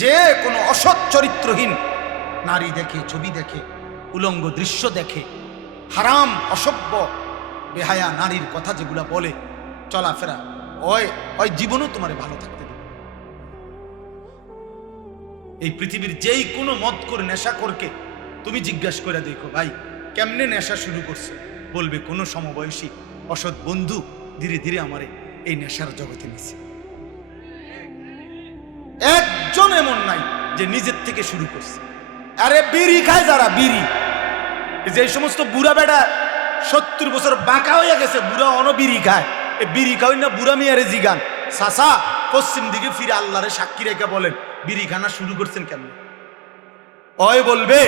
যে কোনো অসৎ চরিত্রহীন নারী দেখে, ছবি দেখে, উলঙ্গ দৃশ্য দেখে, হারাম অসভ্য বেহায়া নারীর কথা যেগুলা বলে চলাফেরা, ওই জীবনও তোমারে ভালো থাকতে দেবে। এই পৃথিবীর যেই কোনো মদ করে নেশা করকে তুমি জিজ্ঞাসা করে দেখো, ভাই কেমনে নেশা শুরু করছে, বলবে কোনো সমবয়সী অসৎ বন্ধু ধীরে ধীরে আমারে এই নেশার জগতে নিছে। একজন এমন নাই যে নিজের থেকে শুরু করছে। আরে বিড়ি খায় যারা, বিড়ি, যে সমস্ত বুড়া বেটা 70 বছর বাঁকা হয়ে গেছে, বুড়া বিড়ি খায়, এই বিড়ি খাওয়াই না বুড়া মেয়ারে জিগান, চাচা পশ্চিম দিকে ফিরে আল্লাহরে সাক্ষী রেখে বলেন বিড়ি খানা শুরু করছেন কেমন? ওই বলবে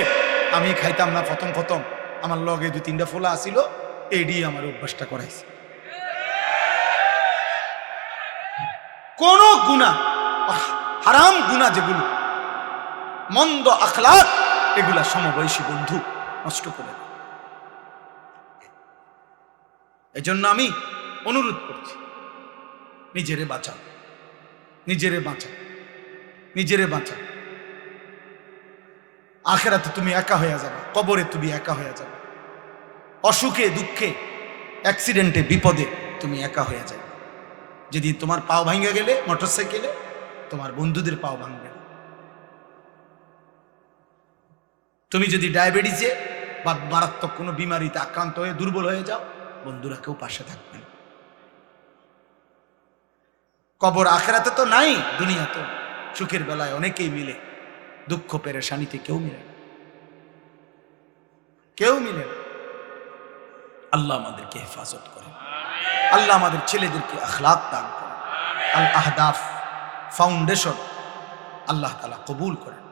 আমি খাইতাম না প্রথম, আমার লগে 2-3টা ফোলা আসিল, এইডি আমার অভ্যাসটা করাইছে। কোন গুনাহ, হারাম গুনাহ যেগুলো, মন্দ আখলাক, এগুলা সমবয়সী বন্ধু নষ্ট করে। এজন্য আমি অনুরোধ করছি, নিজেরে বাঁচাও, নিজেরে বাঁচাও, নিজেরে বাঁচাও। আখিরাতে তুমি একা হয়ে যাবে, কবরে তুমি একা হয়ে যাবে, অসুখে দুঃখে অ্যাক্সিডেন্টে বিপদে তুমি একা হয়ে যাবে। যেদিন তোমার পাও ভাঙে গেলে মোটরসাইকেলে, তোমার বন্ধুদের পাও ভাঙবে না। তুমি যদি ডায়াবেটিসে বা মারাত্মক কোনো বিমারিতে আক্রান্ত হয়ে দুর্বল হয়ে যাও, বন্ধুরা কেউ পাশে থাকবে না। কবর আখিরাতে তো নাই, দুনিয়া তো সুখের বেলায় অনেকেই মিলে, দুঃখ পেরেশানিতে কেউ মিলে না, কেউ মিলে না। আল্লাহ আমাদেরকে হেফাজত করে, আল্লাহ আমাদের ছেলেদেরকে আখলাক দান করে, আল আহদাফ ফাউন্ডেশন আল্লাহ তাআলা কবুল করেন।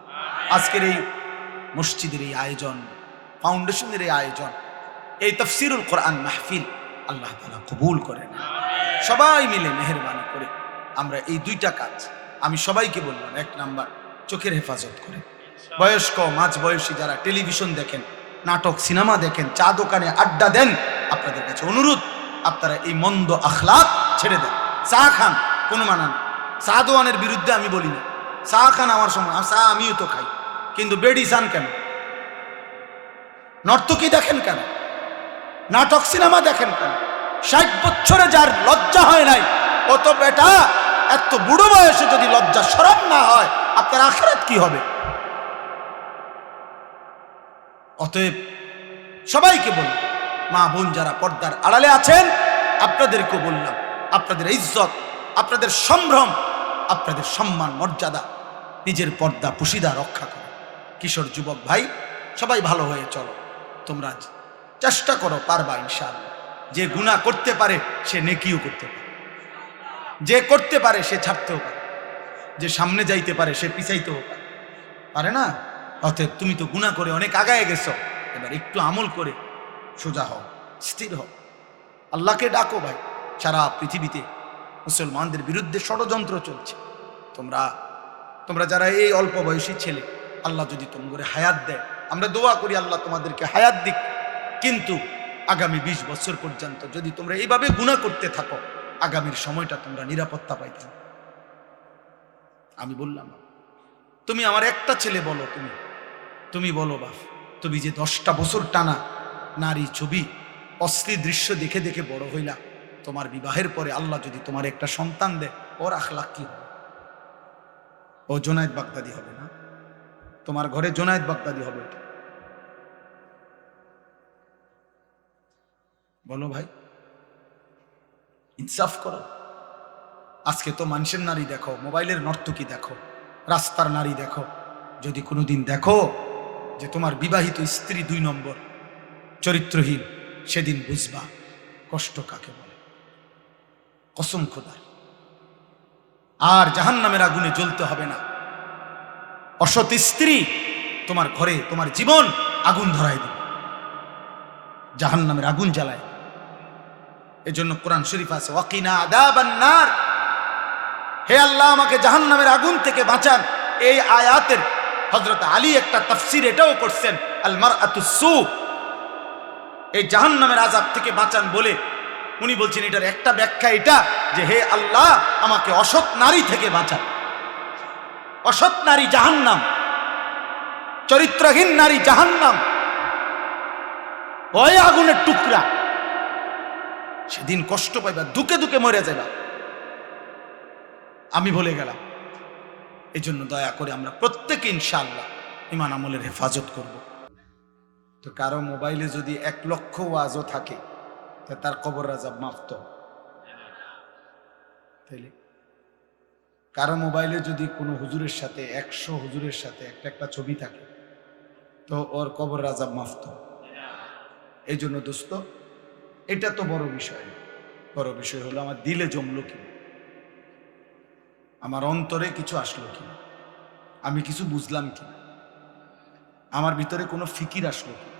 আজকের এই মসজিদের এই আয়োজন, ফাউন্ডেশনের এই আয়োজন, এই তাফসীরুল কোরআন মাহফিল আল্লাহ তাআলা কবুল করেন। সবাই মিলে মেহেরবানি করে আমরা এই 2টা কাজ আমি সবাইকে বললাম। 1 নাম্বার, চোখের হেফাজত করেন। বয়স্ক মাঝ বয়সী যারা টেলিভিশন দেখেন, নাটক সিনেমা দেখেন, চা দোকানে আড্ডা দেন, আপনাদের কাছে অনুরোধ, আপনারা এই মন্দ আখলাক ছেড়ে দেন। চা খান, কোনো মানা নেই, চা দোয়ানের বিরুদ্ধে আমি বলি না, চা খান আমার সময়, চা আমিও তো খাই, কিন্তু বেডি চান কেন? নর্তকী দেখেন কেন? নাটক সিনেমা দেখেন কেন? 60 বছরে যার লজ্জা হয় নাই, ও তো বেটা এত বুড়ো বয়সে যদি লজ্জা শরম না হয়, আপনার আখিরাত কি হবে? অতএব সবাইকে বললাম, মা বোন যারা পর্দার আড়ালে আছেন, আপনাদেরকেও বললাম, আপনাদের ইজ্জত, আপনাদের সম্ভ্রম, আপনাদের সম্মান মর্যাদা, নিজের পর্দা পুশিদা রক্ষা করো। কিশোর যুবক ভাই সবাই ভালো হয়ে চলো, তোমরা চেষ্টা করো, পারবা ইনশাআল্লাহ। যে গুনাহ করতে পারে সে নেকিও করতে পারে, যে করতে পারে সে ছাড়তেও পারে, যে সামনে যাইতে পারে সে পিছাইতেও পারে না? অতএব তুমি তো গুনাহ করে অনেক আগায় গেছো, এবার একটু আমল করে সোজা হও, স্থির হও, আল্লাহকে ডাকো। ভাই সারা পৃথিবীতে মুসলমানদের বিরুদ্ধে ষড়যন্ত্র চলছে। তোমরা যারা এই অল্প বয়সী ছেলে, আল্লাহ যদি তোমাদের হায়াত দেয়, আমরা দোয়া করি আল্লাহ তোমাদেরকে হায়াত দিক, কিন্তু আগামী 20 বছর পর্যন্ত যদি তোমরা এইভাবে গুনাহ করতে থাকো, আগামীর সময়টা তোমরা নিরাপত্তা পাইতে না। আমি বললাম, তুমি আমার একটা ছেলে বলো, তুমি বলো বাপ, তুমি যে 10টা বছর টানা নারী ছবি অশ্লীল দৃশ্য দেখে দেখে বড় হইলা, তোমার বিবাহের পরে আল্লাহ যদি তোমার একটা সন্তান দেয়, ওর আখলাক কি হবে? ও জোনায়েদ বাগদাদি হবে না? তোমার ঘরে জোনায়েদ বাগদাদি হবে? বলো ভাই, ইনসাফ করো। আজকে তো মানুষের নারী দেখো, মোবাইলের নর্তকী দেখো, রাস্তার নারী দেখো, যদি কোনোদিন দেখো যে তোমার বিবাহিত স্ত্রী 2 নম্বর চরিত্রহীন, সেদিন বুঝবা কষ্ট কাকে বলে। কসম খোদার, আর জাহান্নামের আগুনে জ্বলতে হবে না। অসৎ স্ত্রী তোমার ঘরে তোমার জীবন আগুন ধরায় দিবে, জাহান্নামের আগুন জ্বালায়। এজন্য কোরআন শরীফ আছে, ওয়াকিনা আযাবান নার, হে আল্লাহ আমাকে জাহান্নামের আগুন থেকে বাঁচান। এই আয়াতের হযরত আলী একটা তাফসীর এটাও করছেন, আল মারআতুস সু, এই জাহান্নামের আযাব থেকে বাঁচান বলে উনি বলছেন এটার একটা ব্যাখ্যা এটা যে হে আল্লাহ আমাকে অসৎ নারী থেকে বাঁচান। অসৎ নারী জাহান্নাম, চরিত্রহীন নারী জাহান্নাম, ওই আগুনের টুকরা, সেদিন কষ্ট পাইবা, দুকে দুকে মরে যাবা। আমি বলে গেলাম। এই জন্য দয়া করে আমরা প্রত্যেকে ইনশাআল্লাহ ঈমান আমলের হেফাজত করব। তো কারো মোবাইলে যদি 1 লক্ষ ওয়াজও থাকে তা তার কবর আযাব মাফ তো? তাইলে কারো মোবাইলে যদি কোনো হুজুরের সাথে 100 হুজুরের সাথে একটা ছবি থাকে তো ওর কবর আযাব মাফ তো? এই জন্য দোস্ত, এটা তো বড় বিষয় না। বড় বিষয় হলো আমার দিলে জমলো কি, আমার অন্তরে কিছু আসলো কি, আমি কিছু বুঝলাম কি, আমার ভিতরে কোনো ফিকির আসলো কি,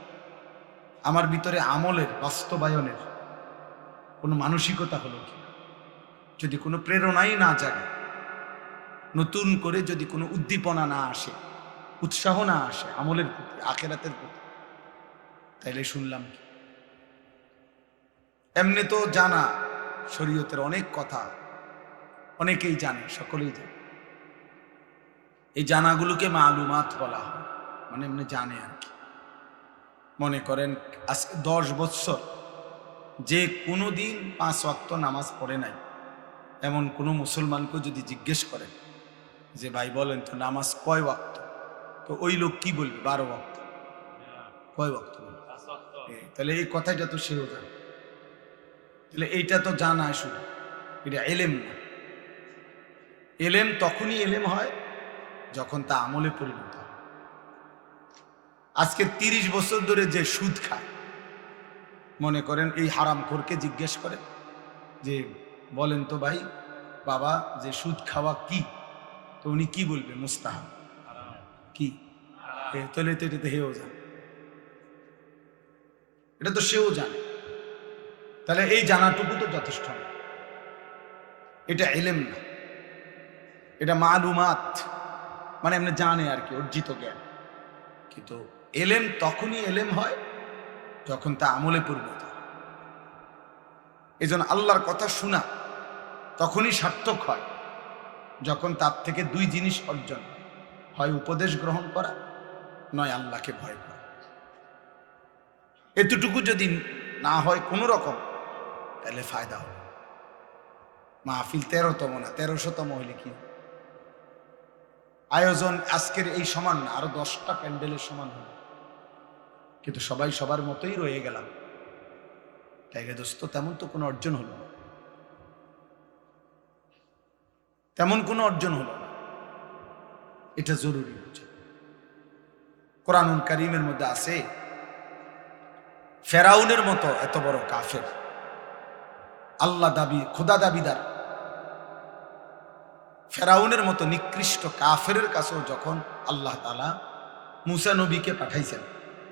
আমার ভিতরে আমলের বাস্তবায়নের কোনো মানসিকতা হলো কি, যদি কোনো প্রেরণাই না জাগে, নতুন করে যদি কোনো উদ্দীপনা না আসে, উৎসাহ না আসে আমলের প্রতি, আখিরাতের প্রতি, তাইলে শুনলাম কি? এমনি তো জানা শরীয়তের অনেক কথা অনেকেই জানে, সকলেই জানে। এই জানাগুলোকে মালুমাত বলা হয়, মানে এমনি জানে আর কি। মনে করেন আজকে 10 বছর যে কোনো দিন 5 ওয়াক্ত নামাজ পড়ে নাই এমন কোনো মুসলমানকে যদি জিজ্ঞেস করেন যে ভাই বলেন তো নামাজ কয় ওয়াক্ত, তো ওই লোক কি বলবে? 12 ওয়াক্ত। কয় ওয়াক্ত বলবে? তাহলে এই কথাটা তো সেও জানে। তাহলে এইটা তো জানা শুধু, এটা এলেম না। এলেম তখনই এলেম হয় যখন তা আমলে পরিণত হয়। আজকে 30 বছর ধরে যে সুদ খায়, মনে করেন এই হারামখোরকে জিজ্ঞেস করে যে বলেন তো ভাই বাবা যে সুদ খাওয়া কি, তো উনি কি বলবে? মুস্তাহাব। কি? তাহলে তো এটা তো হেও জানে, এটা তো সেও জানে। তাহলে এই জানাটুকু তো যথেষ্ট না, এটা এলেম না, এটা মালুমাত, মানে এমনি জানে আর কি, অর্জিত জ্ঞান। কিন্তু এলেম তখনই এলেম হয় যখন তা আমলে পরিণত হয়। এই জন্য আল্লাহর কথা শোনা তখনই সার্থক হয় যখন তার থেকে 2 জিনিস অর্জন, হয় উপদেশ গ্রহণ করা, নয় আল্লাহকে ভয় করা। এতটুকু যদি না হয় কোনো রকম, তাহলে ফায়দা হবে। মাহফিল 13তম না 1300তম হইলে কি আয়োজন আজকের এই সমান না, আরো 10টা প্যান্ডেলের সমান হবে, কিন্তু সবাই সবার মতোই রয়ে গেলাম। তাইলে দোস্ত তেমন তো কোনো অর্জন হলো না, তেমন কোনো অর্জন হলো না। এটা জরুরি হচ্ছে। কোরআনুল কারীমের মধ্যে আছে ফেরাউনের মতো এত বড় কাফের, আল্লাহ দাবি, খোদা দাবিদার ফেরাউনের মতো নিকৃষ্ট কাফেরের কাছেও যখন আল্লাহ তাআলা মুসা নবীকে পাঠাইছেন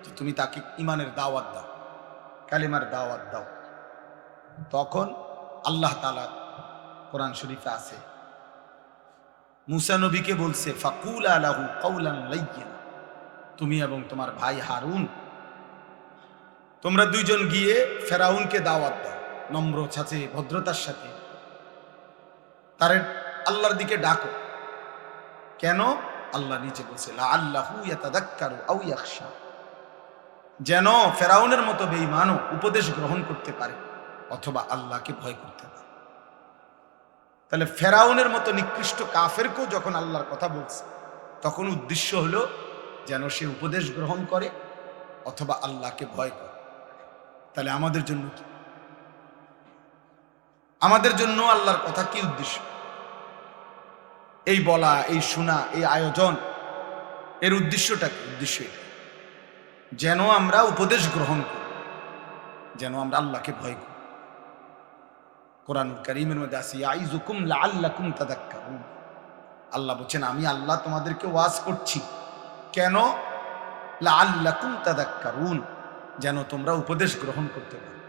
যে তুমি তাকে ঈমানের দাওয়াত দাও, কালিমার দাওয়াত দাও, তখন আল্লাহ তাআলা কোরআন শরীফে আছে মুসা নবীকে বলছে ফাকুলা লাহু কাওলান লাইয়িনা, তুমি এবং তোমার ভাই হারুন তোমরা 2 জন গিয়ে ফেরাউনকে দাওয়াত দাও, নম্র সাথে ভদ্রতার সাথে তারে আল্লাহর দিকে ডাকো। কেন? আল্লাহ নিচে বলছে লাআল্লাহু ইয়াতাযাক্কারু আও ইয়াখশা, যেন ফেরাউনের মতো বেঈমানও উপদেশ গ্রহণ করতে পারে অথবা আল্লাহকে ভয় করতে পারে। তাহলে ফেরাউনের মতো নিকৃষ্ট কাফেরকেও যখন আল্লাহর কথা বলছে তখন উদ্দেশ্য হলো যেন সে উপদেশ গ্রহণ করে অথবা আল্লাহকে ভয় করে। তাহলে আমাদের জন্য কি? আমাদের জন্য আল্লাহর কথা কি উদ্দেশ্য? এই বলা, এই শোনা, এই আয়োজন, এর উদ্দেশ্যটা কি? উদ্দেশ্য যেন আমরা উপদেশ গ্রহণ করি, যেন আমরা আল্লাহকে ভয় করি। কোরআনুল কারীমের মধ্যে আছে ইয়াইযুকুম লাআল্লাকুম তাযাক্কারুন, আল্লাহ বলেন আমি আল্লাহ তোমাদেরকে ওয়াজ করছি। কেন? লাআল্লাকুম তাযাক্কারুন, যেন তোমরা উপদেশ গ্রহণ করতে পারো।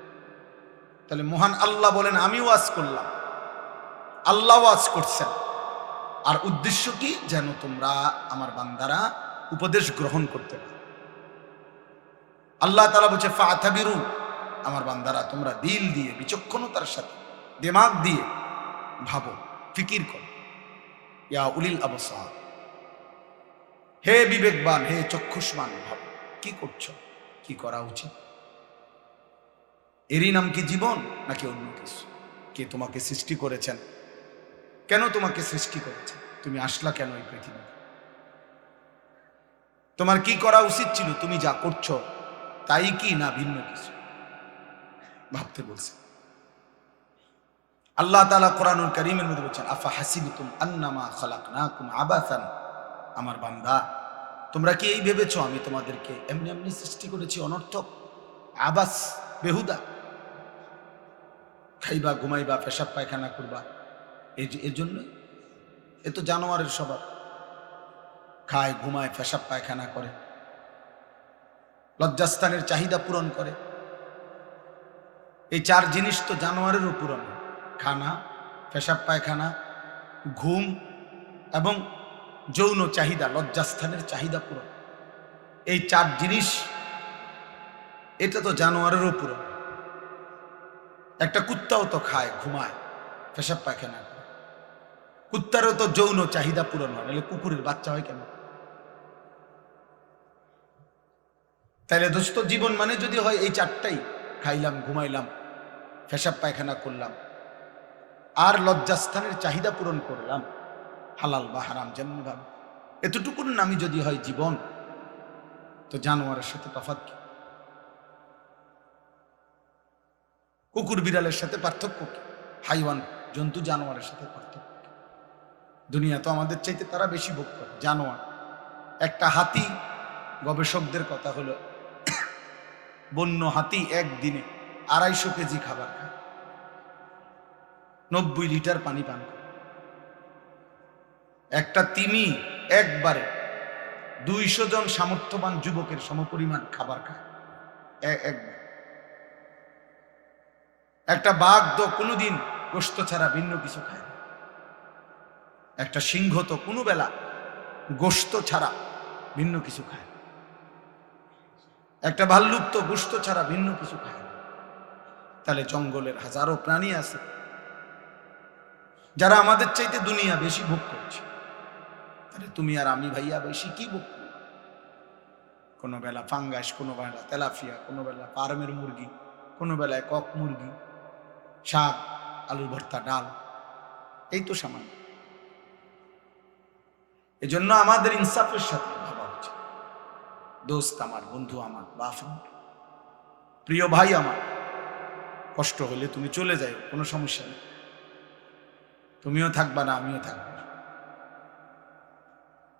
তাহলে মহান আল্লাহ বলেন আমি ওয়াজ করলাম, আল্লাহ ওয়াজ করছেন, আর উদ্দেশ্য কি? যেন তোমরা আমার বান্দারা উপদেশ গ্রহণ করতে পারে। আল্লাহ তাআলা বলছে ফাতাবিরু, আমার বান্দারা তোমরা দিল দিয়ে বিচক্ষণতার সাথে দিমাগ দিয়ে ভাবো, ফিকির করো। ইয়া উলিল আবসার, হে বিবেকবান, হে চক্ষুষ্মান, ভাবো কি করছো, কি করা উচিত। এরই নাম কি জীবন নাকি অন্য কিছু? কে তোমাকে সৃষ্টি করেছেন? কেন তোমাকে সৃষ্টি করেছেন? তুমি আসলা কেন এই পৃথিবীতে? তোমার কি করা উচিত ছিল? তুমি যা করছো তাই কি না ভিন্ন কিছু? ভাবতে বলছে আল্লাহ তাআলা কোরআনুল কারীমের মধ্যে বলছেন আফা হাসিবতুম আন্নামা খালাকনাকুম আবাসান, আমার বান্দা তোমরা কি এই ভেবেছো আমি তোমাদেরকে এমনি এমনি সৃষ্টি করেছি অনর্থক, আবাস, বেহুদা? খাইবা, ঘুমাইবা, পেশাব পায়খানা করবা, এর জন্য? এ তো জানোয়ারের স্বভাব, খায়, ঘুমায়, পেশাব পায়খানা করে, লজ্জাস্থানের চাহিদা পূরণ করে। এই চার জিনিস তো জানোয়ারেরও পূরণ, খানা, পেশাব পায়খানা, ঘুম এবং যৌন চাহিদা, লজ্জাস্থানের চাহিদা পূরণ। এই চার জিনিস এটা তো জানোয়ারেরও পূরণ। একটা কুত্তাও তো খায়, ঘুমায়, পেশাব পায়খানা করে, কুত্তারও তো যৌন চাহিদা পূরণ হয়, নাহলে কুকুরের বাচ্চা হয় কেন? তাইলে দোস্ত জীবন মানে যদি হয় এই চারটাই, খাইলাম, ঘুমাইলাম, পেশাব পায়খানা করলাম আর লজ্জাস্থানের চাহিদা পূরণ করলাম, হালাল বা হারাম যেমন ভাবে, এতটুকুর নামই যদি হয় জীবন, তো জানোয়ারের সাথে তফাৎ কি? কুকুর বিড়ালের সাথে পার্থক্য কি? হাইওয়ান, জন্তু জানোয়ারের সাথে পার্থক্য কি? দুনিয়া তো আমাদের চাইতে তারা বেশি ভোগ করে, জানোয়ার। একটা হাতি, গবেষকদের কথা হলো বন্য হাতি একদিনে 250 কেজি খাবার খায়, 90 লিটার পানি পান করে। একটা তিমি একবারে 200 জন সামর্থ্যবান যুবকের সমপরিমাণ খাবার খায় একবার। একটা বাঘ তো কোনোদিন গোশত ছাড়া ভিন্ন কিছু খায় না। একটা সিংহ তো কোনো বেলা গোশত ছাড়া ভিন্ন কিছু খায় না। একটা ভাল্লুক তো গোশত ছাড়া ভিন্ন কিছু খায় না। তাহলে জঙ্গলের হাজারো প্রাণী আছে যারা আমাদের চাইতে দুনিয়া বেশি ভোগ করছে। তাহলে তুমি আর আমি ভাইয়া বেশি কি ভোগ করি? কোনো বেলা ফাঙ্গাস, কোনো বেলা তেলাফিয়া, কোনো বেলা ফার্মের মুরগি, কোনো বেলায় কক মুরগি, শাক, আলুর ভর্তা, ডাল, এই তো সামান্য। এজন্য আমাদের ইনসাফের সাথে ভাবা উচিত। দোস্ত আমার, বন্ধু আমার, বাপ আমার, প্রিয় ভাই আমার, কষ্ট হলে তুমি চলে যাও, কোনো সমস্যা নেই, তুমিও থাকবা না, আমিও থাকবো না।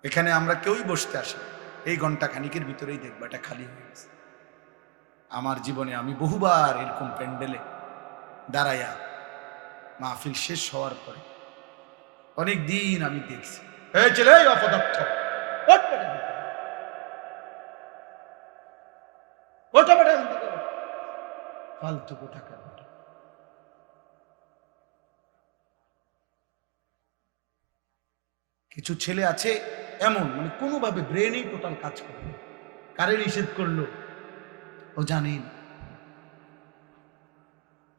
এখানে আমরা কেউই বসতে আসি, এই ঘন্টা খানিকের ভিতরেই দেখবো এটা খালি হয়ে গেছে। আমার জীবনে আমি বহুবার এরকম প্যান্ডেলে দাঁড়াইয়া মাহফিল শেষ হওয়ার পরে অনেক দিন আমি দেখছি, অপদার্থ, ফালতু কোথাকার। কিছু ছেলে আছে এমন, মানে কোনোভাবে ব্রেনই টোটাল কাজ করে, কারে নিষেধ করলো ও জানেন।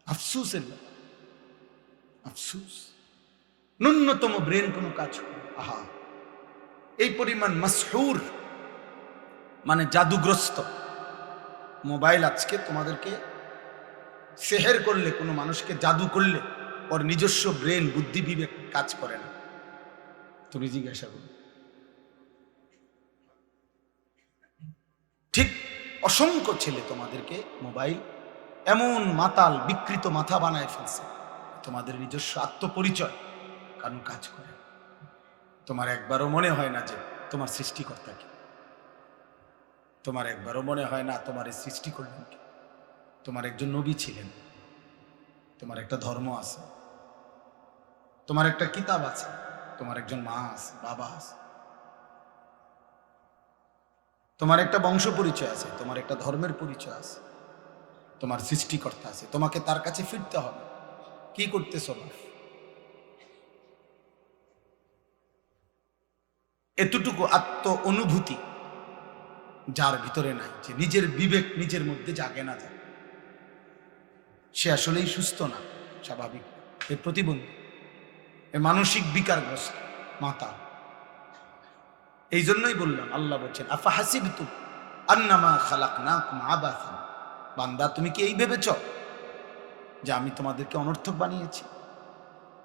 আফসোসের আফসোস, ন্যূনতম ব্রেন কোনো কাজ করে। আহা, এই পরিমাণ মাসহুর মানে জাদুগ্রস্ত মোবাইল আজকে তোমাদেরকে সেহের করলে, কোনো মানুষকে জাদু করলে ওর নিজস্ব ব্রেন, বুদ্ধি, বিবেক কাজ করে না। তুমি জিজ্ঞাসা করো। ঠিক অসংখ্য ছেলে তোমাদেরকে মোবাইল এমন মাতাল, বিকৃত মাথা বানায় ফেলছে, তোমাদের নিজস্ব আত্মপরিচয় কারণ কাজ করে। তোমার একবারও মনে হয় না যে তোমার সৃষ্টিকর্তা কি, তোমার একবারও মনে হয় না তোমার এই সৃষ্টি করলেন কি। তোমার একজন নবী ছিলেন, তোমার একটা ধর্ম আছে, তোমার একটা কিতাব আছে, তোমার একজন মা আছে, বাবা আছে, তোমার একটা বংশ পরিচয় আছে, তোমার একটা ধর্মের পরিচয় আছে, তোমার সৃষ্টিকর্তা আছে। তোমাকে তার কাছে ফিরতে হবে। কি করতেছ? এতটুকু আত্ম অনুভূতি যার ভিতরে নাই, যে নিজের বিবেক নিজের মধ্যে জাগে না যায়, সে আসলেই সুস্থ না, স্বাভাবিক, এ প্রতিবন্ধী, এ মানসিক বিকারগ্রস্ত মাতা। এই জন্যই বললাম, আল্লাহ বলছেন আফা হাসিবতুম আন্নামা খালাকনাকুম আবাসান, বান্দা তুমি কি এই ভেবেছ যে আমি তোমাদেরকে অনর্থক বানিয়েছি?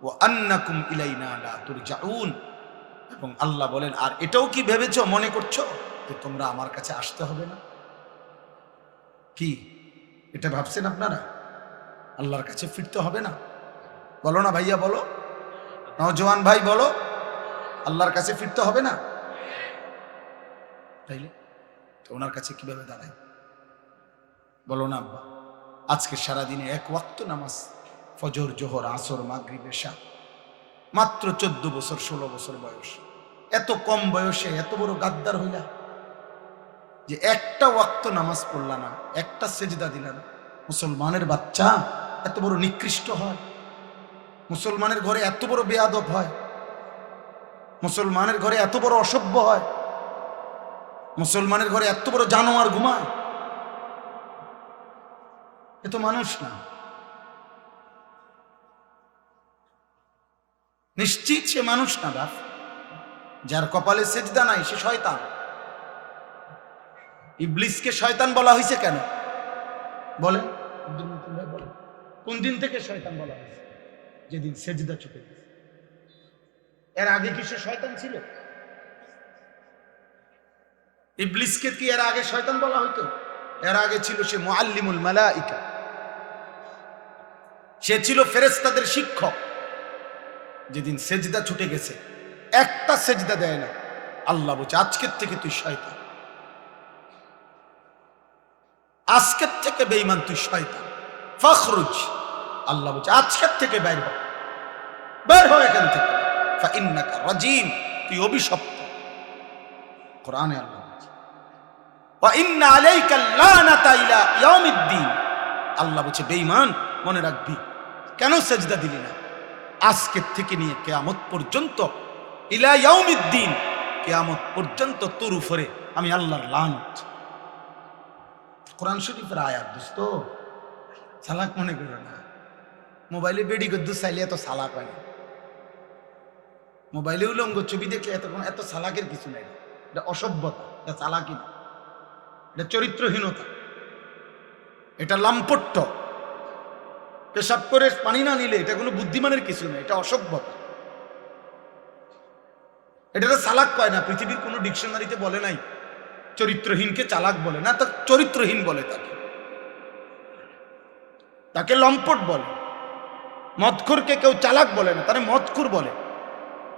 ওয়া আন্নাকুম ইলাইনা লা তুরজাউন, এবং আল্লাহ বলেন আর এটাও কি ভেবেছ, মনে করছো যে তোমরা আমার কাছে আসতে হবে না? কি এটা ভাবছেন আপনারা? আল্লাহর কাছে ফিরতে হবে না? বলো না ভাইয়া, বলো, নওজোয়ান ভাই বলো, আল্লাহর কাছে ফিরতে হবে না? তাইলে তো ওনার কাছে কিভাবে দাঁড়ায়? বলো না আব্বা, আজকে সারাদিনে এক ওয়াক্ত নামাজ, ফজর, জোহর, আসর, মাগরিব, এশা, মাত্র 14 বছর 16 বছর বয়স, এত কম বয়সে এত বড় গাদ্দার হইলা যে একটা ওয়াক্ত নামাজ পড়লা না, একটা সেজদা দিলা না। মুসলমানের বাচ্চা এত বড় নিকৃষ্ট হয়? মুসলমানের ঘরে এত বড় বেয়াদব হয়? মুসলমানের ঘরে এত বড় অসভ্য হয়? মুসলমানের ঘরে এত বড় জানোয়ার ঘুমায়? এ তো মানুষ না, নিশ্চিত সে মানুষ না বাপ। যার কপালে সেজদা নাই সে শয়তান। ইবলিসকে শয়তান বলা হয়েছে কেন বলেন? বলেন কোন দিন থেকে শয়তান বলা হয়েছে? যেদিন সেজদা ছুটে গেছে। এর আগে কি সে শয়তান ছিল? ইবলিসকে কি এর আগে শয়তান বলা হইতো? এর আগে ছিল সে মুআল্লিমুল মালাইকা, সে ছিল ফেরেশতাদের শিক্ষক। যেদিন সেজদা ছুটে গেছে, একটা সেজদা দেয় না, আল্লাহ বলছে আজকের থেকে তুই শয়তান, আজকের থেকে বেঈমান তুই শয়তান, ফাখরুজ। আল্লাহ বলছে আজকের থেকে বের হ, বের হ এখান থেকে, ফাইন্নাকা রাজিম, তুই অভিশপ্ত। কোরআনে আল্লাহ বলছে ওয়া ইন্না আলাইকা লানাতা ইলা ইয়াউমিদ্দিন। আল্লাহ বলছে বেঈমান মনে রাখবি, কেন সেজদা দিলি না? আজকের থেকে নিয়ে কিয়ামত পর্যন্ত, ইলা ইয়াউমিদ্দিন, কিয়ামত পর্যন্ত তোর উপরে আমি আল্লাহর লানত। কোরআন শরীফের আয়াত দোস্ত, সালাক মনে করো না। মোবাইলে বেডি গদ্দু চাইলে এত সালাক হয় না, মোবাইলে উলঙ্গ ছবি দেখলে এত সালাকের কিছু নাই। এটা অসভ্যতা, এটা চালাকি না, এটা চরিত্রহীনতা, এটা লাম্পট্য। পেশাব করে পানি না নিলে এটা কোনো বুদ্ধিমানের কিছু নয়, এটা অসভ্যতা। এটা চালাক কয় না, পৃথিবীর কোনো ডিকশনারিতে বলে নাই চরিত্রহীনকে চালাক বলে না, তা চরিত্রহীন বলে তাকে লম্পট বলে। মদখোরকে কেউ চালাক বলে না, তারে মদখোর বলে,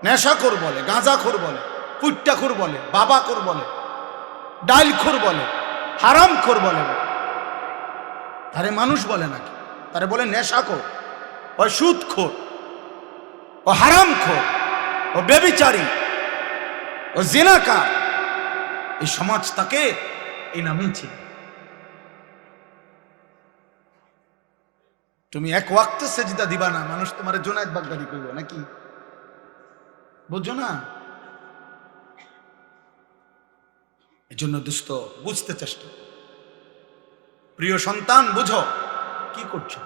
নেশাখোর বলে, গাঁজাখোর বলে, পুট্টাখোর বলে, বাবাখোর বলে, ডাইলখোর বলে, হারামখোর বলে। তারে মানুষ বলে নাকি? তারে বলে নেশাখোর, ও সুদখোর, ও হারামখোর, ও ব্যভিচারী, ও জিনাকার। এই সমাজ তাকে এই নামেই ছিল। তুমি এক ওয়াক্ত সেজদা দিবা না, মানুষ তোমার জোনায়েত বাগদাদি কইব নাকি? বুঝছো না? এই জন্য দোস্ত বুঝতে চেষ্টা, প্রিয় সন্তান বুঝো কি করছো।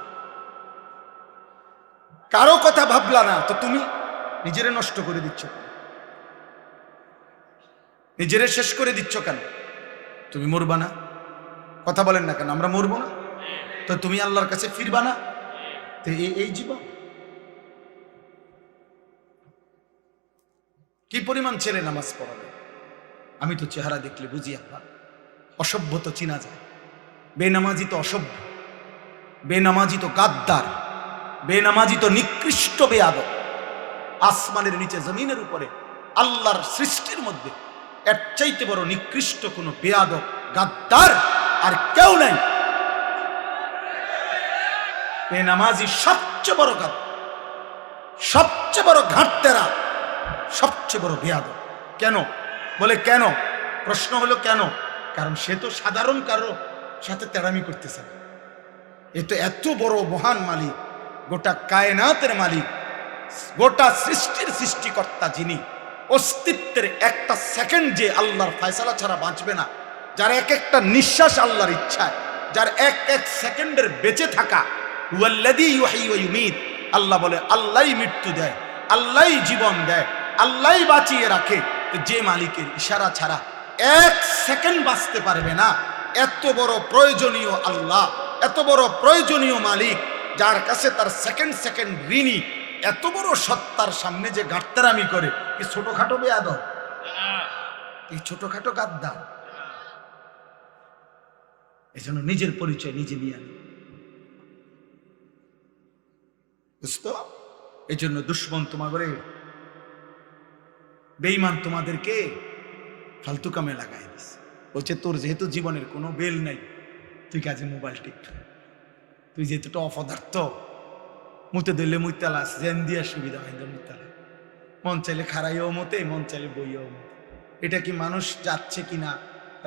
কারো কথা ভাবলা না তো তুমি নিজেরে নষ্ট করে দিচ্ছ, নিজেরে শেষ করে দিচ্ছ কেন? তুমি মরবা না? কথা বলেন না কেন? আমরা মরবো না? তো তুমি আল্লাহর কাছে ফিরবা না? তো এই জীবন কি পরিমাণ ছেলে নামাজ পড়াবে? আমি তো চেহারা দেখলে বুঝি আল্লাহ, অসভ্য তো চিনা যায়। বেনামাজি তো অসভ্য, বেনামাজি তো গাদ্দার, বেনামাজি তো নিকৃষ্ট বেয়াদব। আসমানের নিচে জমিনের উপরে আল্লাহর সৃষ্টির মধ্যে এর চাইতে বড় নিকৃষ্ট কোনো বেয়াদব গাদ্দার আর কেউ নাই। বেনামাজি সবচেয়ে বড় গাদ্দার, সবচেয়ে বড় ঘাটতেরা, সবচেয়ে বড় বেয়াদব। কেন বলে? কেন? প্রশ্ন হলো কেন? কারণ সে তো সাধারণ কারো সাথে তেড়ামি করতেছে না, এ তো এত বড় মহান মালিক, গোটা কায়নাতের মালিক, গোটা সৃষ্টির সৃষ্টিকর্তা, যিনি অস্তিত্বের একটা সেকেন্ড যে আল্লাহর ফয়সালা ছাড়া বাঁচবে না, যার এক একটা নিঃশ্বাস আল্লাহর ইচ্ছায়, যার এক এক সেকেন্ডের বেঁচে থাকা, হুয়াল্লাযী ইউহয়ী ওয়া ইউমীত, আল্লাহ বলে আল্লাহই মৃত্যু দেয়, আল্লাহই জীবন দেয়, আল্লাহই বাঁচিয়ে রাখে। যে মালিকের ইশারা ছাড়া এক সেকেন্ড বাঁচতে পারবে না, এত বড় প্রয়োজনীয় আল্লাহ, এত বড় প্রয়োজনীয় মালিক, যার কাছে তার সেকেন্ড সেকেন্ড ঋণী, এত বড় সত্তার সামনে যে গাট্টারামি করে, কি ছোটখাটো বেয়াদব, এই ছোটখাটো গাদ্দার। এই জন্য নিজের পরিচয় নিজে নিয়ে আনি, বুঝতো? এই জন্য দুশ্মন তোমাদের, বেঈমান তোমাদেরকে ফালতু কামে লাগাই দিছে। বলছে তোর যেহেতু জীবনের কোনো বেল নাই, তুই কাজে মোবাইল টিপ, তুই যেহেতু অপদার্থ, মুতে দিলে মুইতালাস, জেন দিয়া সুবিধা হয় মুইতালা, মন চাইলে খারাইও মতে, মন চাইলে বইও মতে। এটা কি মানুষ যাচ্ছে কিনা,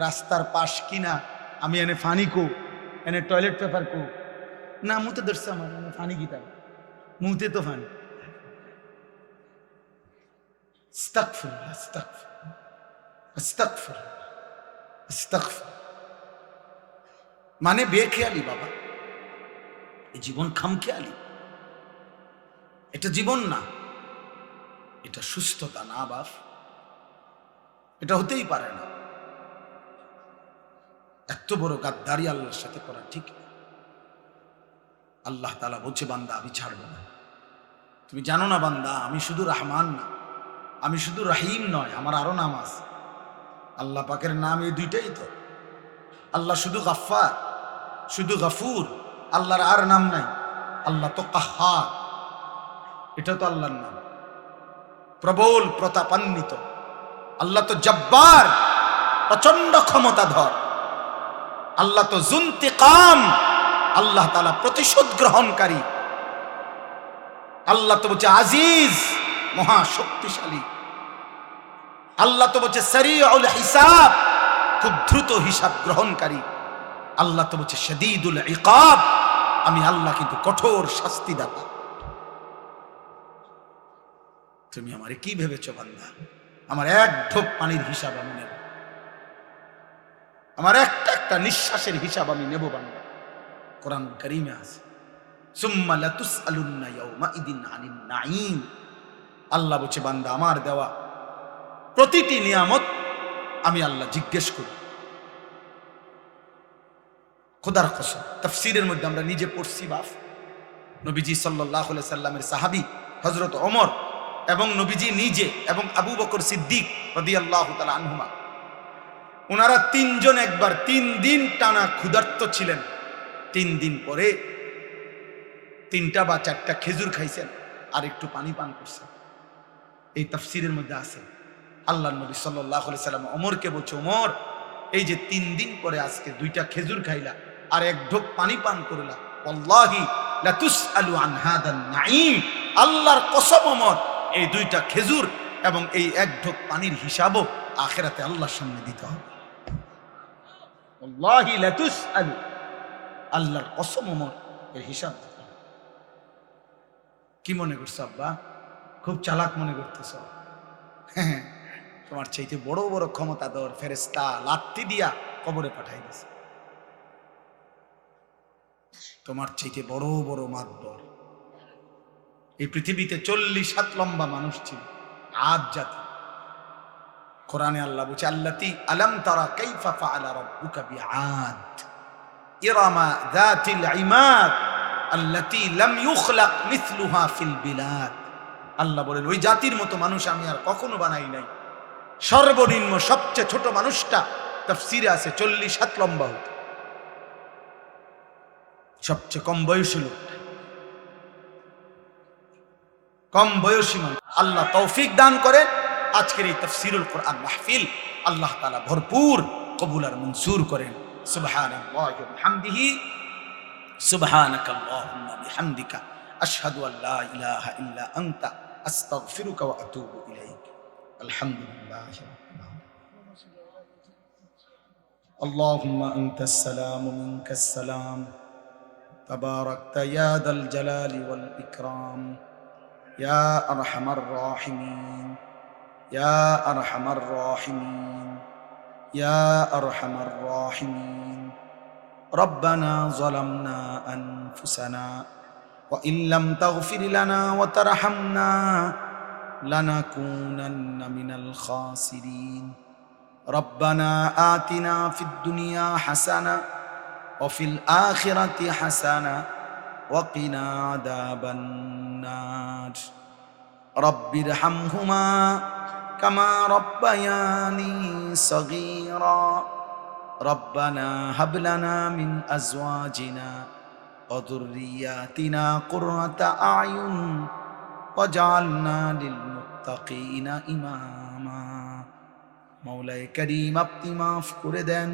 রাস্তার পাশ কিনা, আমি এনে ফানি কো, এনে টয়লেট পেপার কো, না মুতে ধরছে আমার, ফানি কি তাই মুতে তো ফানি। আস্তাগফিরুল্লাহ, আস্তাগফিরুল্লাহ, আস্তাগফিরুল্লাহ, আস্তাগফিরুল্লাহ। মানে বেখেয়ালি বাবা, এই জীবন খামখেয়ালি, এটা জীবন না, এটা সুস্থতা না বাপ, এটা হতেই পারে না। এত বড় গাদ্দারি আল্লাহর সাথে করা ঠিক না। আল্লাহ তাআলা বলছে বান্দা আমি ছাড়বো না। তুমি জানো না বান্দা, আমি শুধু রহমান না, আমি শুধু রহিম নয়, আমার আরো নাম আছে। আল্লাহ পাকের নাম এই দুইটাই তো। আল্লাহ শুধু গাফফার, শুধু গাফুর, আল্লাহর আর নাম নাই। আল্লাহ তো কাহ্হার, এটা তো আল্লাহর নাম। প্রবল প্রতাপান্বিত আল্লাহ তো জব্বার, প্রচন্ড ক্ষমতাধর। আল্লাহ তো যুন্তিকাম, আল্লাহ তাআলা প্রতিশোধ গ্রহণকারী। আল্লাহ তো বলছে আজিজ, মহা শক্তিশালী। আল্লাহ তো বলছে সারিউল হিসাব, খুব দ্রুত হিসাব গ্রহণকারী। আল্লাহ তো বলছে শাদীদুল ইকাব, আমি আল্লাহ কিন্তু কঠোর শাস্তিদাতা। তুমি আমারে কি ভেবেছো বান্দা? আমার এক ঢোক পানির হিসাব আমি নেব, আমার একটা একটা নিঃশ্বাসের হিসাব আমি নেব বান্দা। কোরআন কারীমে আছে সুম্মা লাতুসআলুন্না ইয়াউমাইদিন আনিন নাঈম। আল্লাহ বলছে বান্দা আমার দেওয়া প্রতিটি নিয়ামত আমি আল্লাহ জিজ্ঞেস করি। খোদার কসম, তাফসীরের মধ্যে আমরা নিজে পড়ছি বাপ, নবীজি সাল্লাল্লাহু আলাইহি সাল্লামের সাহাবী হযরত ওমর এবং নবীজি নিজে এবং আবু বকর সিদ্দিক রাদিয়াল্লাহু তাআলা আনহুমা, ওনারা তিনজন একবার 3 দিন টানা ক্ষুধার্ত ছিলেন। 3 দিন পরে 3টা বা 4টা খেজুর খাইছেন আর একটু পানি পান করছেন। এই তাফসীরের মধ্যে আছে। আল্লাহর নবী সাল্লাল্লাহু আলাইহি সাল্লাম ওমরকে বলছে, ওমর এই যে 3 দিন পরে আজকে 2টা খেজুর খাইলা আর এক ঢোক পানি পান করলা, ওয়াল্লাহি লা তুসআলু আন হাদান নাঈম, আল্লাহর কসম ওমর এই 2টা খেজুর এবং এই এক ঢোক পানির হিসাবও আখিরাতে আল্লাহর সামনে দিতে হবে। ওয়াল্লাহি লা তুসআলু, আল্লাহর কসম ওমর এর হিসাব দিতে হবে। কি মনে করছো আব্বা? খুব চালাক মনে করতেছ? হ্যাঁ, তোমার চাইতে বড় বড় ক্ষমতাধর ফেরেশতা লাত্তি দিয়া কবরে পাঠাই দিছে। তোমার চাইতে বড় বড় মাতবর এই পৃথিবীতে 40 হাত লম্বা মানুষ ছিল, আদ জাতি। কোরআনে আল্লাহ বলছে আল্লাতী আলাম তারা কাইফা ফাআলা রাব্বুকা বিআদ ইরামা যাতিল ইমাদ আল্লাতী লাম ইউখলাক মিথলুহা ফিল বিলাদ। আল্লাহ বলেন ওই জাতির মতো মানুষ আমি আর কখনো বানাই নাই। সর্বনিম্ন সবচেয়ে ছোট মানুষটা তাফসীরে আছে 40 হাত লম্বা হতো, সবচেয়ে কম বয়সী লোকটা, কম বয়সী মানুষ। আল্লাহ তৌফিক দান করেন আজকের এই তাফসীরুল কোরআন মাহফিল আল্লাহ তাআলা ভরপুর কবুল আর মনসুর করেন। সুবহানাল্লাহি ওয়া বিহামদিহি, সুবহানাকাল্লাহুম্মা বিহামদিকা আশহাদু আল লা ইলাহা ইল্লা আনতা আস্তাগফিরুকা ওয়া আতুবু ইলাইক। আলহামদুলিল্লাহি রাব্বিল আলামিন। আল্লাহুম্মা আনতাস সালামু মিনকাস সালাম তাবারাকতা ইয়া যাল জালালি ওয়াল ইকরাম ইয়া আরহামার রাহিমিন ইয়া আরহামার রাহিমিন ইয়া আরহামার রাহিমিন। রব্বানা যালামনা আনফুসানা ওয়া ইল্লাম তাগফির লানা ওয়া তারহামনা লানাকুনান্না মিনাল খাসিরিন। রব্বানা আতিনা ফিদ দুনিয়া হাসানা ওয়া ফিল আখিরাতি হাসানা ওয়া কিনা আযাবান নার। রব্বিরহামহুমা কামা রব্বায়ানি সগীরা। রব্বানা হাব লানা মিন আজওয়াজিনা ওয়া যুররিয়াতিনা কুররাতা আয়ুন ওয়াজআলনা লিল মুত্তাকিনা ইমামা। মাওলায়ে কারীম, আপনি মাফ করে দেন।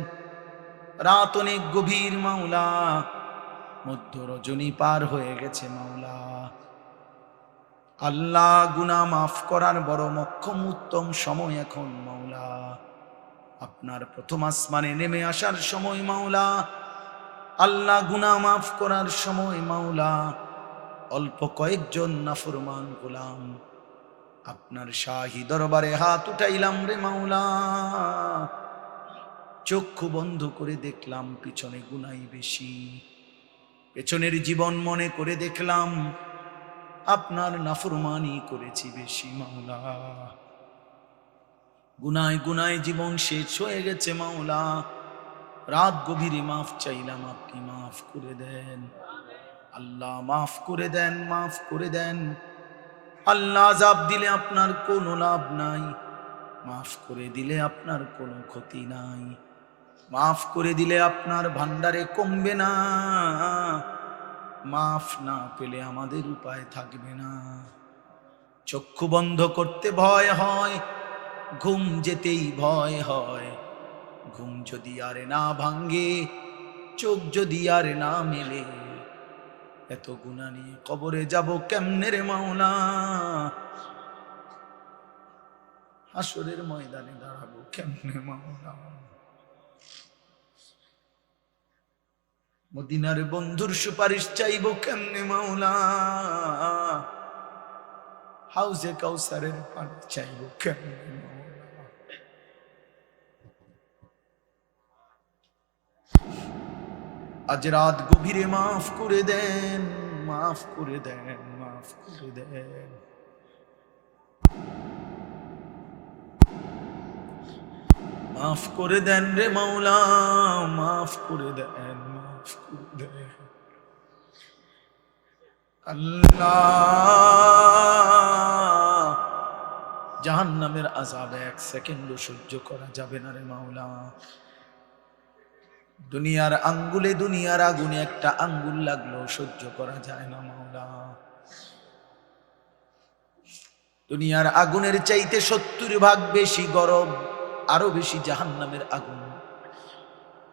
রাত অনেক গভীর মাওলা, মধ্য রজনী পার হয়ে গেছে মাওলা। আল্লাহ, গুনাহ মাফ করার বড় মক্ষম উত্তম সময় এখন মাওলা। আপনার প্রথম আসমানে নেমে আসার সময় মাওলা। আল্লাহ, গুনাহ মাফ করার সময় মাওলা। অল্প কয়েকজন নাফরমান গোলাম আপনার শাহী দরবারে হাত উঠাইলাম রে মাওলা। চক্ষু বন্ধ করে দেখলাম পিছনে গুনাই বেশি। পেছনের জীবন মনে করে দেখলাম আপনার নাফরমানি করেছি বেশি মাওলা। গুনায় গুনায় জীবন শেষ হয়ে গেছে মাওলা। রাত গভীরে মাফ চাইলাম, আপনি মাফ করে দেন। আল্লাহ, মাফ করে দেন, মাফ করে দেন। আল্লাহ, আযাব দিলে আপনার কোনো লাভ নাই, মাফ করে দিলে আপনার কোনো ক্ষতি নাই। মাফ করে দিলে আপনার ভান্ডারে কমবে না, মাফ না পেলে আমাদের উপায় থাকবে না। চক্ষু বন্ধ করতে ভয় হয়, ঘুম যেতেই ভয় হয়। ঘুম যদি আর না ভাঙ্গে, চোখ যদি আর না মেলে, এত গুনাহ নিয়ে কবরে যাব কেমনে রে মাওলা? হাসরের ময়দানে দাঁড়াবো কেমনে মাওলা? মদিনার বন্ধুর সুপারিশ চাইবো কেমনে মাওলা? হাউজে কাউসারের পানি চাইবো কেমনে মাওলা? আজ রাত গভীরে মাফ করে দেন, মাফ করে দেন, মাফ করে দেন। মাফ করে দেন রে মাওলা, মাফ করে দেন, মাফ করে দেন। আল্লাহ, জাহান্নামের আযাব এক সেকেন্ডও সহ্য করা যাবে না রে মাওলা। দুনিয়ার আঙ্গুলে, দুনিয়ার আগুনে একটা আঙ্গুল লাগলো সহ্য করা যায় না মাওলা। দুনিয়ার আগুনের চাইতে 70 ভাগ বেশি গরম, আরো বেশি জাহান্নামের আগুন।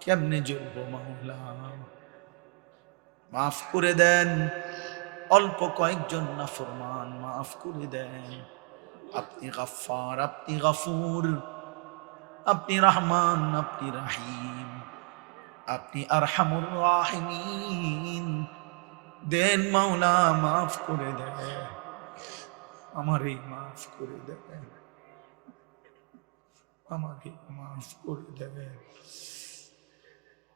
কেমনে জ্বলবো মাওলা? মাফ করে দেন। অল্প কয়েকজন নাফরমান, মাফ করে দেন। আপনি গফফার, আপনি গফুর, আপনি রহমান, আপনি রহিম, আপনি আরহামুর রাহিমিন। দেন মাওলা, মাফ করে দেন, আমারে মাফ করে দেন, আমাকে মাফ করে দেন।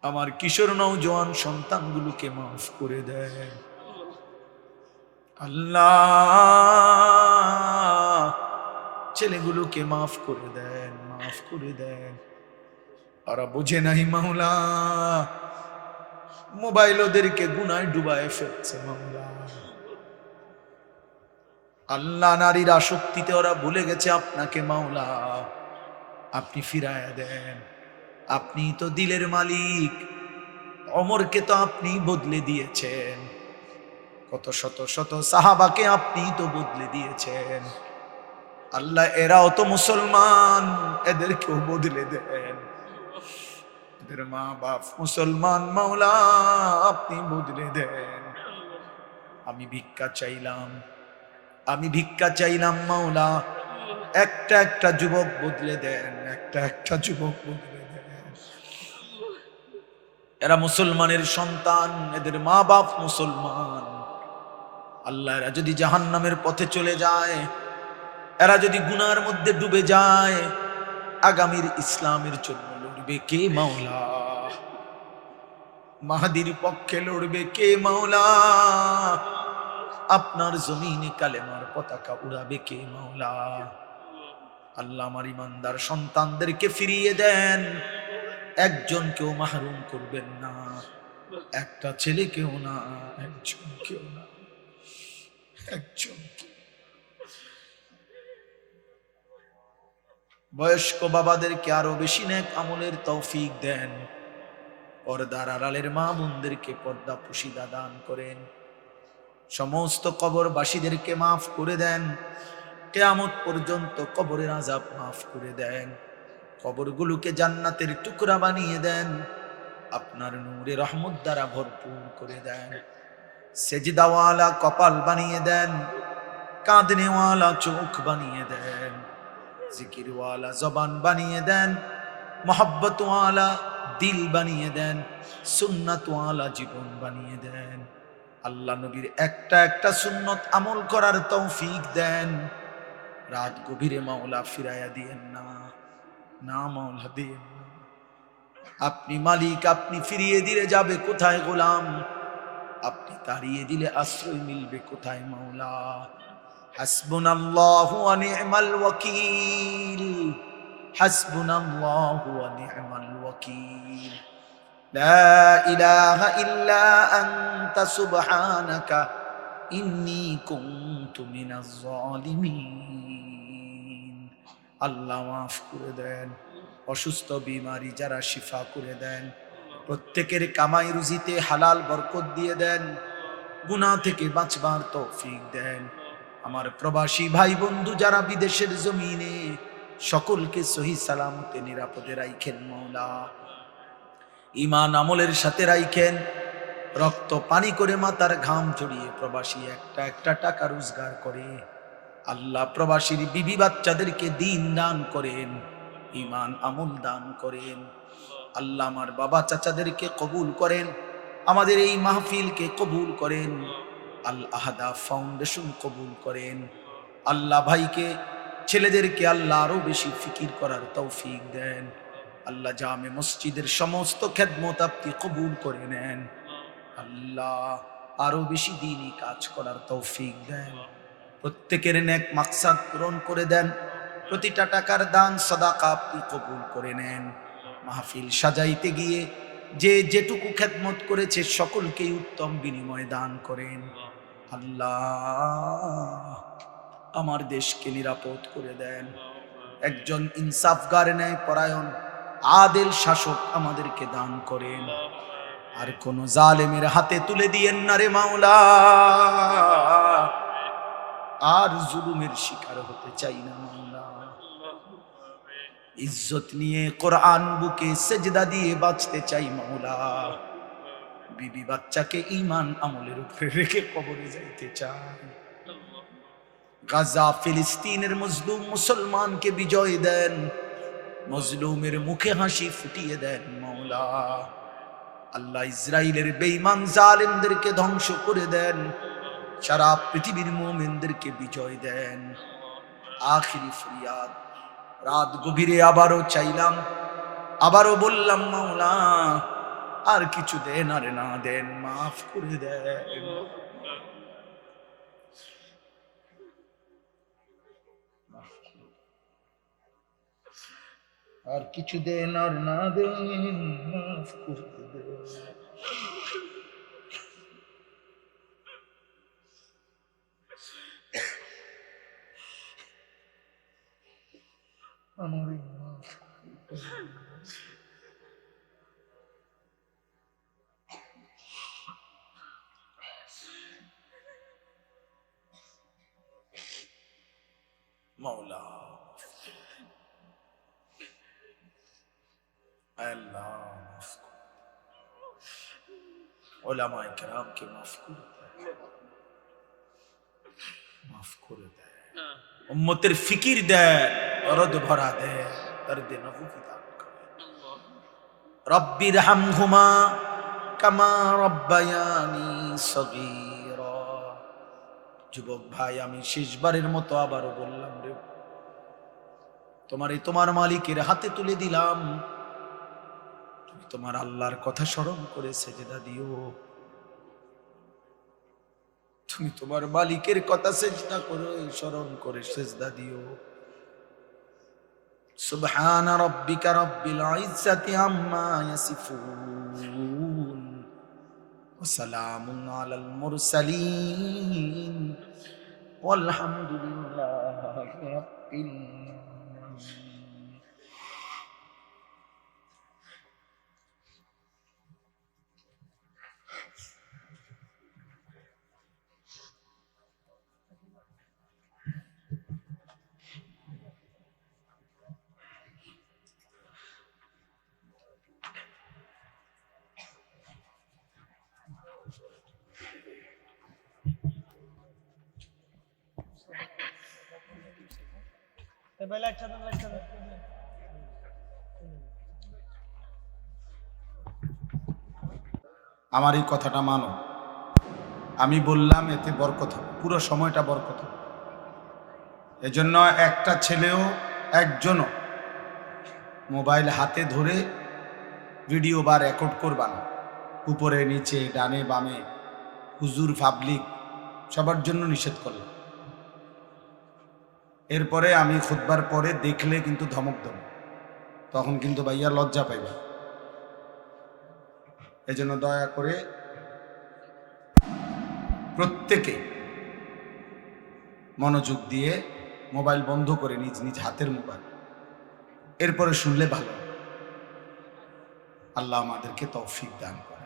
আমার কিশোর নওজোয়ান সন্তানগুলোকে মাফ করে দেন। আল্লাহ, ছেলেগুলোকে মাফ করে দেন, মাফ করে দেন। ওরা বুঝে নাই মাওলা, মোবাইল ওদেরকে গুনায় ডুবায় ফেলছে মাওলা। আল্লাহ, নারীর আসক্তিতে ওরা ভুলে গেছে আপনাকে মাওলা। আপনি ফিরায়া দেন। আপনি তো দিলের মালিক। ওমরকে তো আপনি বদলে দিয়েছেন, কত শত শত সাহাবাকে আপনি তো বদলে দিয়েছেন। আল্লাহ, এরাও তো মুসলমান, এদেরকেও বদলে দেন। এদের মা বাপ মুসলমান মাওলা, আপনি বদলে দেন। আমি ভিক্ষা চাইলাম, আমি ভিক্ষা চাইলাম মাওলা। একটা একটা যুবক বদলে দেন, একটা একটা যুবক বদলে দেন। এরা মুসলমানের সন্তান, এদের মা বাপ মুসলমান। আল্লাহ, এরা যদি জাহান্নামের পথে চলে যায়, এরা যদি গুনার মধ্যে ডুবে যায়, আগামীর ইসলামের জন্য লড়বে কে মাওলা, মাহাদির পক্ষে লড়বে কে মাওলা, আপনার জমিনে কালেমার পতাকা উড়াবে কে মাওলা। আল্লাহ আমার ইমানদার সন্তানদেরকে ফিরিয়ে দেন, একজনকেও মাহরুম করবেন না, একটা ছেলেকেও না, একজনকেও না, একজন। বয়স্ক বাবাদেরকে আরো বেশি নেক আমলের তৌফিক দেন, পর্দার আড়ালের মা বোনদেরকে পর্দা পুশিদা দান করেন, সমস্ত কবরবাসীদেরকে মাফ করে দেন, কিয়ামত পর্যন্ত কবরের আযাব মাফ করে দেন, কবরগুলোকে জান্নাতের টুকরা বানিয়ে দেন, আপনার নূরে রহমত দ্বারা ভরপুর করে দেন, সেজদাওয়ালা কপাল বানিয়ে দেন, কাঁদনেওয়ালা চোখ বানিয়ে দেন, জিকিরওয়ালা জবান বানিয়ে দেন, মোহাব্বতওয়ালা দিল বানিয়ে দেন, সুন্নাতওয়ালা জীবন বানিয়ে দেন। আল্লাহ নবীর একটা একটা সুন্নত আমল করার তৌফিক দেন। রাত গভীরে মাওলা ফিরাইয়া দিয়েন না, না মাওলা দিয়েন না। আপনি মালিক, আপনি ফিরিয়ে দিলে যাবে কোথায় গোলাম, আপনি তাড়িয়ে দিলে আশ্রয় মিলবে কোথায় মাওলা। হাসবুনাল্লাহু ওয়া নি'মাল ওয়াকিল, হাসবুনাল্লাহু ওয়া নি'মাল ওয়াকিল, লা ইলাহা ইল্লা আনতা সুবহানাকা ইন্নী কুনতু মিনাজ জালিমিন। আল্লাহ মাফ করে দেন, অসুস্থ বিমারি যারা শিফা করে দেন, প্রত্যেকের কামাই রুজিতে হালাল বরকত দিয়ে দেন, গুনাহ থেকে বাঁচবার তৌফিক দেন। আমার প্রবাসী ভাই বন্ধু যারা বিদেশের জমিনে, সকলকে সহি সালামতে নিরাপদে রাখেন মাওলা, ঈমান আমলের সাথে রাখেন। রক্ত পানি করে মাথার ঘাম ঝরিয়ে প্রবাসী একটা একটা টাকা রোজগার করে, আল্লাহ প্রবাসীর বিবি বাচ্চাদেরকে দিন দান করেন, ঈমান আমল দান করেন। আল্লাহ আমার বাবা চাচাদেরকে কবুল করেন, আমাদের এই মাহফিলকে কবুল করেন, আল আহাদা ফাউন্ডেশন কবুল করেন। আল্লাহ ভাইকে ছেলেদেরকে আল্লাহ আরো বেশি ফিকির করার তৌফিক দেন। আল্লাহ জামে মসজিদের সমস্ত খেদমত আপনি কবুল করে নেন। আল্লাহ আরো বেশি দিনই কাজ করার তৌফিক দেন, প্রত্যেকের নেক মাকসাদ পূরণ করে দেন, প্রতিটা টাকার দান সাদাকা আপনি কবুল করে নেন। মাহফিল সাজাইতে গিয়ে যে যেটুকু খেদমত করেছে সকলকেই উত্তম বিনিময় দান করেন। আল্লাহ আমার দেশকে নিরাপদ করে দেন, একজন ইনসাফগার ন্যায় পরায়ণ আদেল শাসক আমাদেরকে দান করেন, আর কোন জালেমের হাতে তুলে দিয়েন না রে মাওলা, আর জুলুমের শিকার হতে চাই না মাওলা। ইজ্জত নিয়ে কোরআন বুকে সেজদা দিয়ে বাঁচতে চাই মাওলা, বিবি বাচ্চাকে ঈমান আমলের উপরে রেখে কবরে যাইতে চাই। গাজা ফিলিস্তিনের মজলুম মুসলমানকে বিজয় দেন, মজলুমের মুখে হাসি ফুটিয়ে দেন মাওলা। আল্লাহ ইসরাইলের বেঈমান জালেমদেরকে ধ্বংস করে দেন, সারা পৃথিবীর মুমিনদেরকে বিজয় দেন। আখিরি ফরিয়াদ, রাত গভীরে আবারও চাইলাম, আবারও বললাম মাওলা আর কিছু দেন আর না দেন, মাফ করে দেন। আর কিছু দেন আর না দেন, মাফ করে দেন। আমার মাফ করে দেন। মৌলা আল্লাহ মাফ করো, উলামায়ে কেরামকে মাফ করে দেয়, মাফ করে দেয়, উম্মতের ফিকির দেয়, দরদ ভরা দেয়, দর্দে নবুয়ত দান করে। রব্বির হামহুমা কামা রব্বায়ানি সগীরা। যুবক ভাই, আমি শেষবারের মতো আবারও বললাম রে, তোমার মালিকের হাতে তুলে দিলাম, তোমার আল্লাহর কথা স্মরণ করে সেজদা দিও। তুমি তোমার মালিকের কথা সেজদা করো, স্মরণ করে সেজদা দিও। সুবহান রাব্বিকা রাব্বিল ইজ্জাতি আম্মা ইয়াসিফুন ওয়া সালামুন আলাল মুরসালিন ওয়ালহামদুলিল্লাহি রাব্বিল আলামিন। আমার এই কথাটা মানো, আমি বললাম এতে বরকত হবে, পুরো সময়টা বরকত হবে। এজন্য একটা ছেলেও একজনও মোবাইল হাতে ধরে ভিডিও বা রেকর্ড করবা না। উপরে নিচে ডানে বামে হুজুর পাবলিক সবার জন্য নিষেধ করলাম। এরপরে আমি খুতবার পরে দেখলে কিন্তু ধমক দেব, তখন কিন্তু ভাইয়া লজ্জা পাইবে। এজন্য দয়া করে প্রত্যেকে মনোযোগ দিয়ে মোবাইল বন্ধ করে নিজ নিজ হাতের মোবাইল এরপরে শুনলে ভালো। আল্লাহ আমাদেরকে তৌফিক দান করে।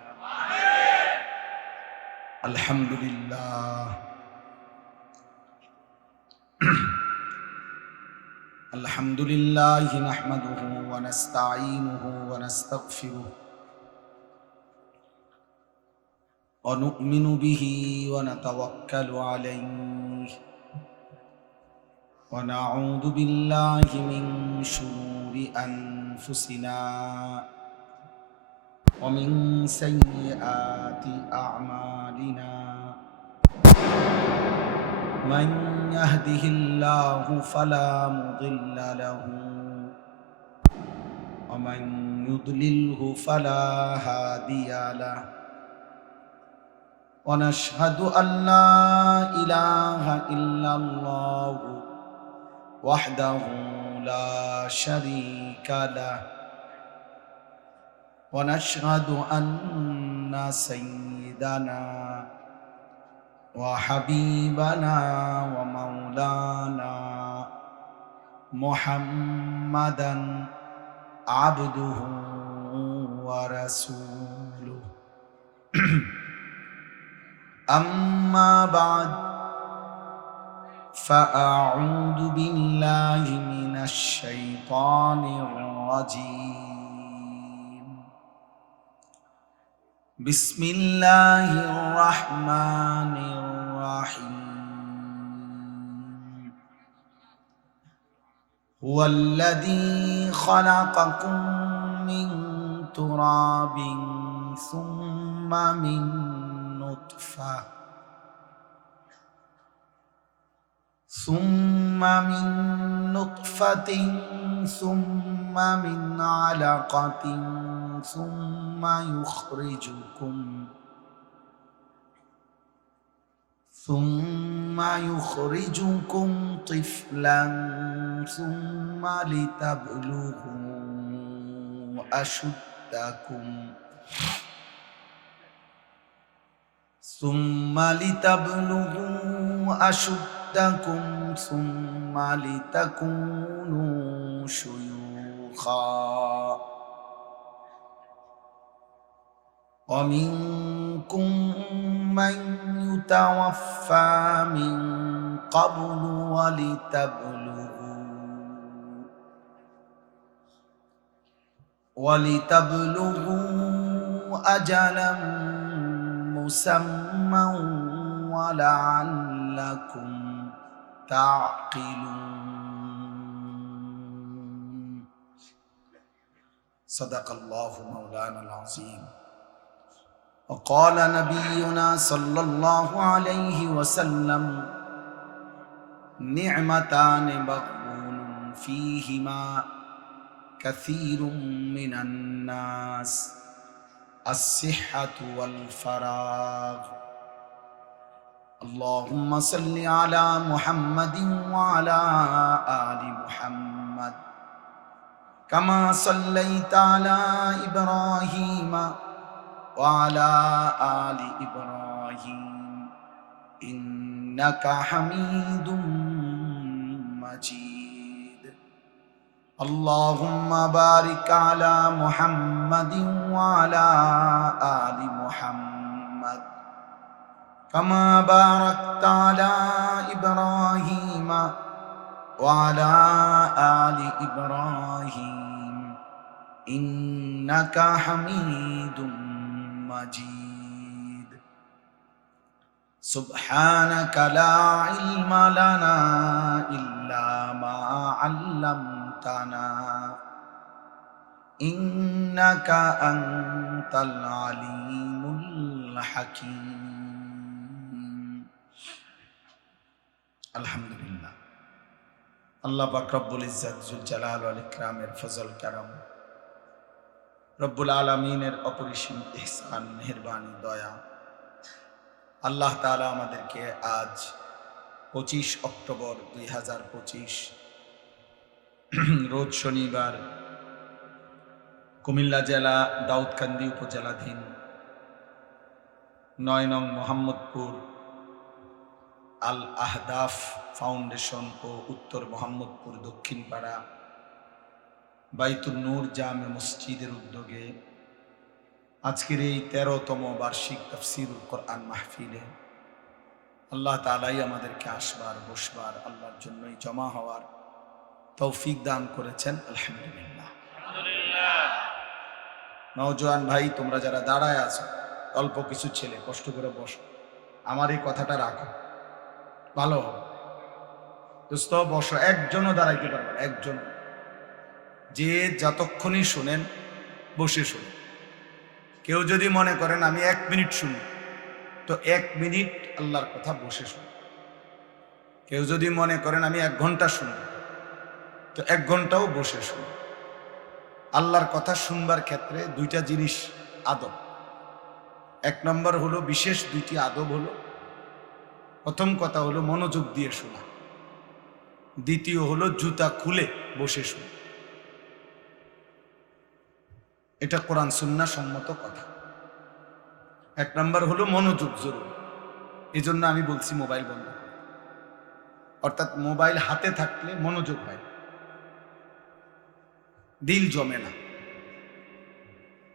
আলহামদুলিল্লাহ আলহামদুলিল্লাহি নাহমাদুহু ওয়া নাস্তাঈনুহু ওয়া নাস্তাগফিরুহু ওয়া নু'মিনু বিহি ওয়া নাতাওয়াক্কালু আলাইহি ওয়া নাউযু বিল্লাহি মিন শুরুরি আনফুসিনা ওয়া মিন সাইয়্যাতি আ'মালিনা। من يهده الله فلا مضل له ومن يضلله فلا هادي له ونشهد أن لا إله إلا الله وحده لا شريك له ونشهد أن سيدنا وحبيبنا ومولانا محمدا عبده ورسوله أما بعد فأعوذ بالله من الشيطان الرجيم. بسم الله الرحمن الرحيم. هو الذي خلقكم من تراب ثم من نطفة ثم من علقة ثم يخرجكم طفلا ثم لتبلغوا أشدكم ثم لتكونوا شيوخا ومنكم من يتوفى من قبل ولتبلغوا أجلا مسمى ولعلكم تعقلون. صدق الله مولانا العظيم. وقال نبينا صلى الله عليه وسلم: نعمتان مغبون فيهما كثير من الناس الصحة والفراغ. اللهم صل على محمد وعلى آل محمد كما صليت على إبراهيم وعلى آل إبراهيم إنك حميد مجيد. اللهم بارك على محمد وعلى آل محمد كما باركت على إبراهيم وعلى آل إبراهيم إنك حميد مجيد. سبحانك لا علم لنا إلا ما علمتنا إنك أنت العليم الحكيم. আলহামদুলিল্লাহ, আল্লাহ পাক রব্বুল ইজ্জত জুল জালাল ওয়াল ইকরামের ফজল কারাম, রব্বুল আলামিনের অপরিসীম ইহসান, মেহেরবানি, দয়া, আল্লাহ তাআলা আমাদেরকে আজ 25 অক্টোবর 2025 রোজ শনিবার কুমিল্লা জেলা দাউদকান্দি উপজেলাধীন 9 নং মোহাম্মদপুর আল আহদাফ ফাউন্ডেশন ও উত্তর মোহাম্মদপুর দক্ষিণ পাড়া বাইতুন নূর জামে মসজিদের উদ্যোগে আজকের এই 13তম বার্ষিক তাফসীরুল কোরআন মাহফিলে আল্লাহ তাআলাই আমাদেরকে আসবার, বসবার, আল্লাহর জন্যই জমা হওয়ার তৌফিক দান করেছেন। আলহামদুলিল্লাহ। নওজোয়ান ভাই, তোমরা যারা দাঁড়ায় আছো, অল্প কিছু ছেলে, কষ্ট করে বসো, আমার এই কথাটা রাখো, ভালো হবে। দোস্ত বসো, একজনও দাঁড়াইতে পারবে না, একজন। যে যতক্ষণই শুনেন বসে শুনেন। কেউ যদি মনে করেন আমি 1 মিনিট শুনি, তো 1 মিনিট আল্লাহর কথা বসে শুনি। কেউ যদি মনে করেন আমি 1 ঘন্টা শুনি, তো 1 ঘন্টাও বসে শুনি। আল্লাহর কথা শুনবার ক্ষেত্রে 2টা জিনিস আদব। 1 নম্বর হলো, বিশেষ 2টি আদব হলো, প্রথম কথা হলো মনোযোগ দিয়ে শোনা, দ্বিতীয় হলো জুতা খুলে বসে শোনা। এটা কোরআন সুন্নাহ সম্মত কথা। 1 নম্বর হলো মনোযোগ জরুরি। এই জন্য আমি বলছি মোবাইল বন্ধ করতে। অর্থাৎ মোবাইল হাতে থাকলে মনোযোগ হয়, দিল জমে না,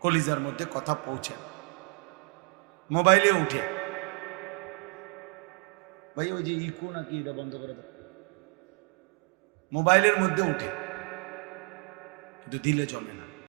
কলিজার মধ্যে কথা পৌঁছে না। মোবাইলে উঠে ভাই ওই যে ইকো নাকি, এটা বন্ধ করে দাও। মোবাইলের মধ্যে উঠে কিন্তু দিলে জমে না।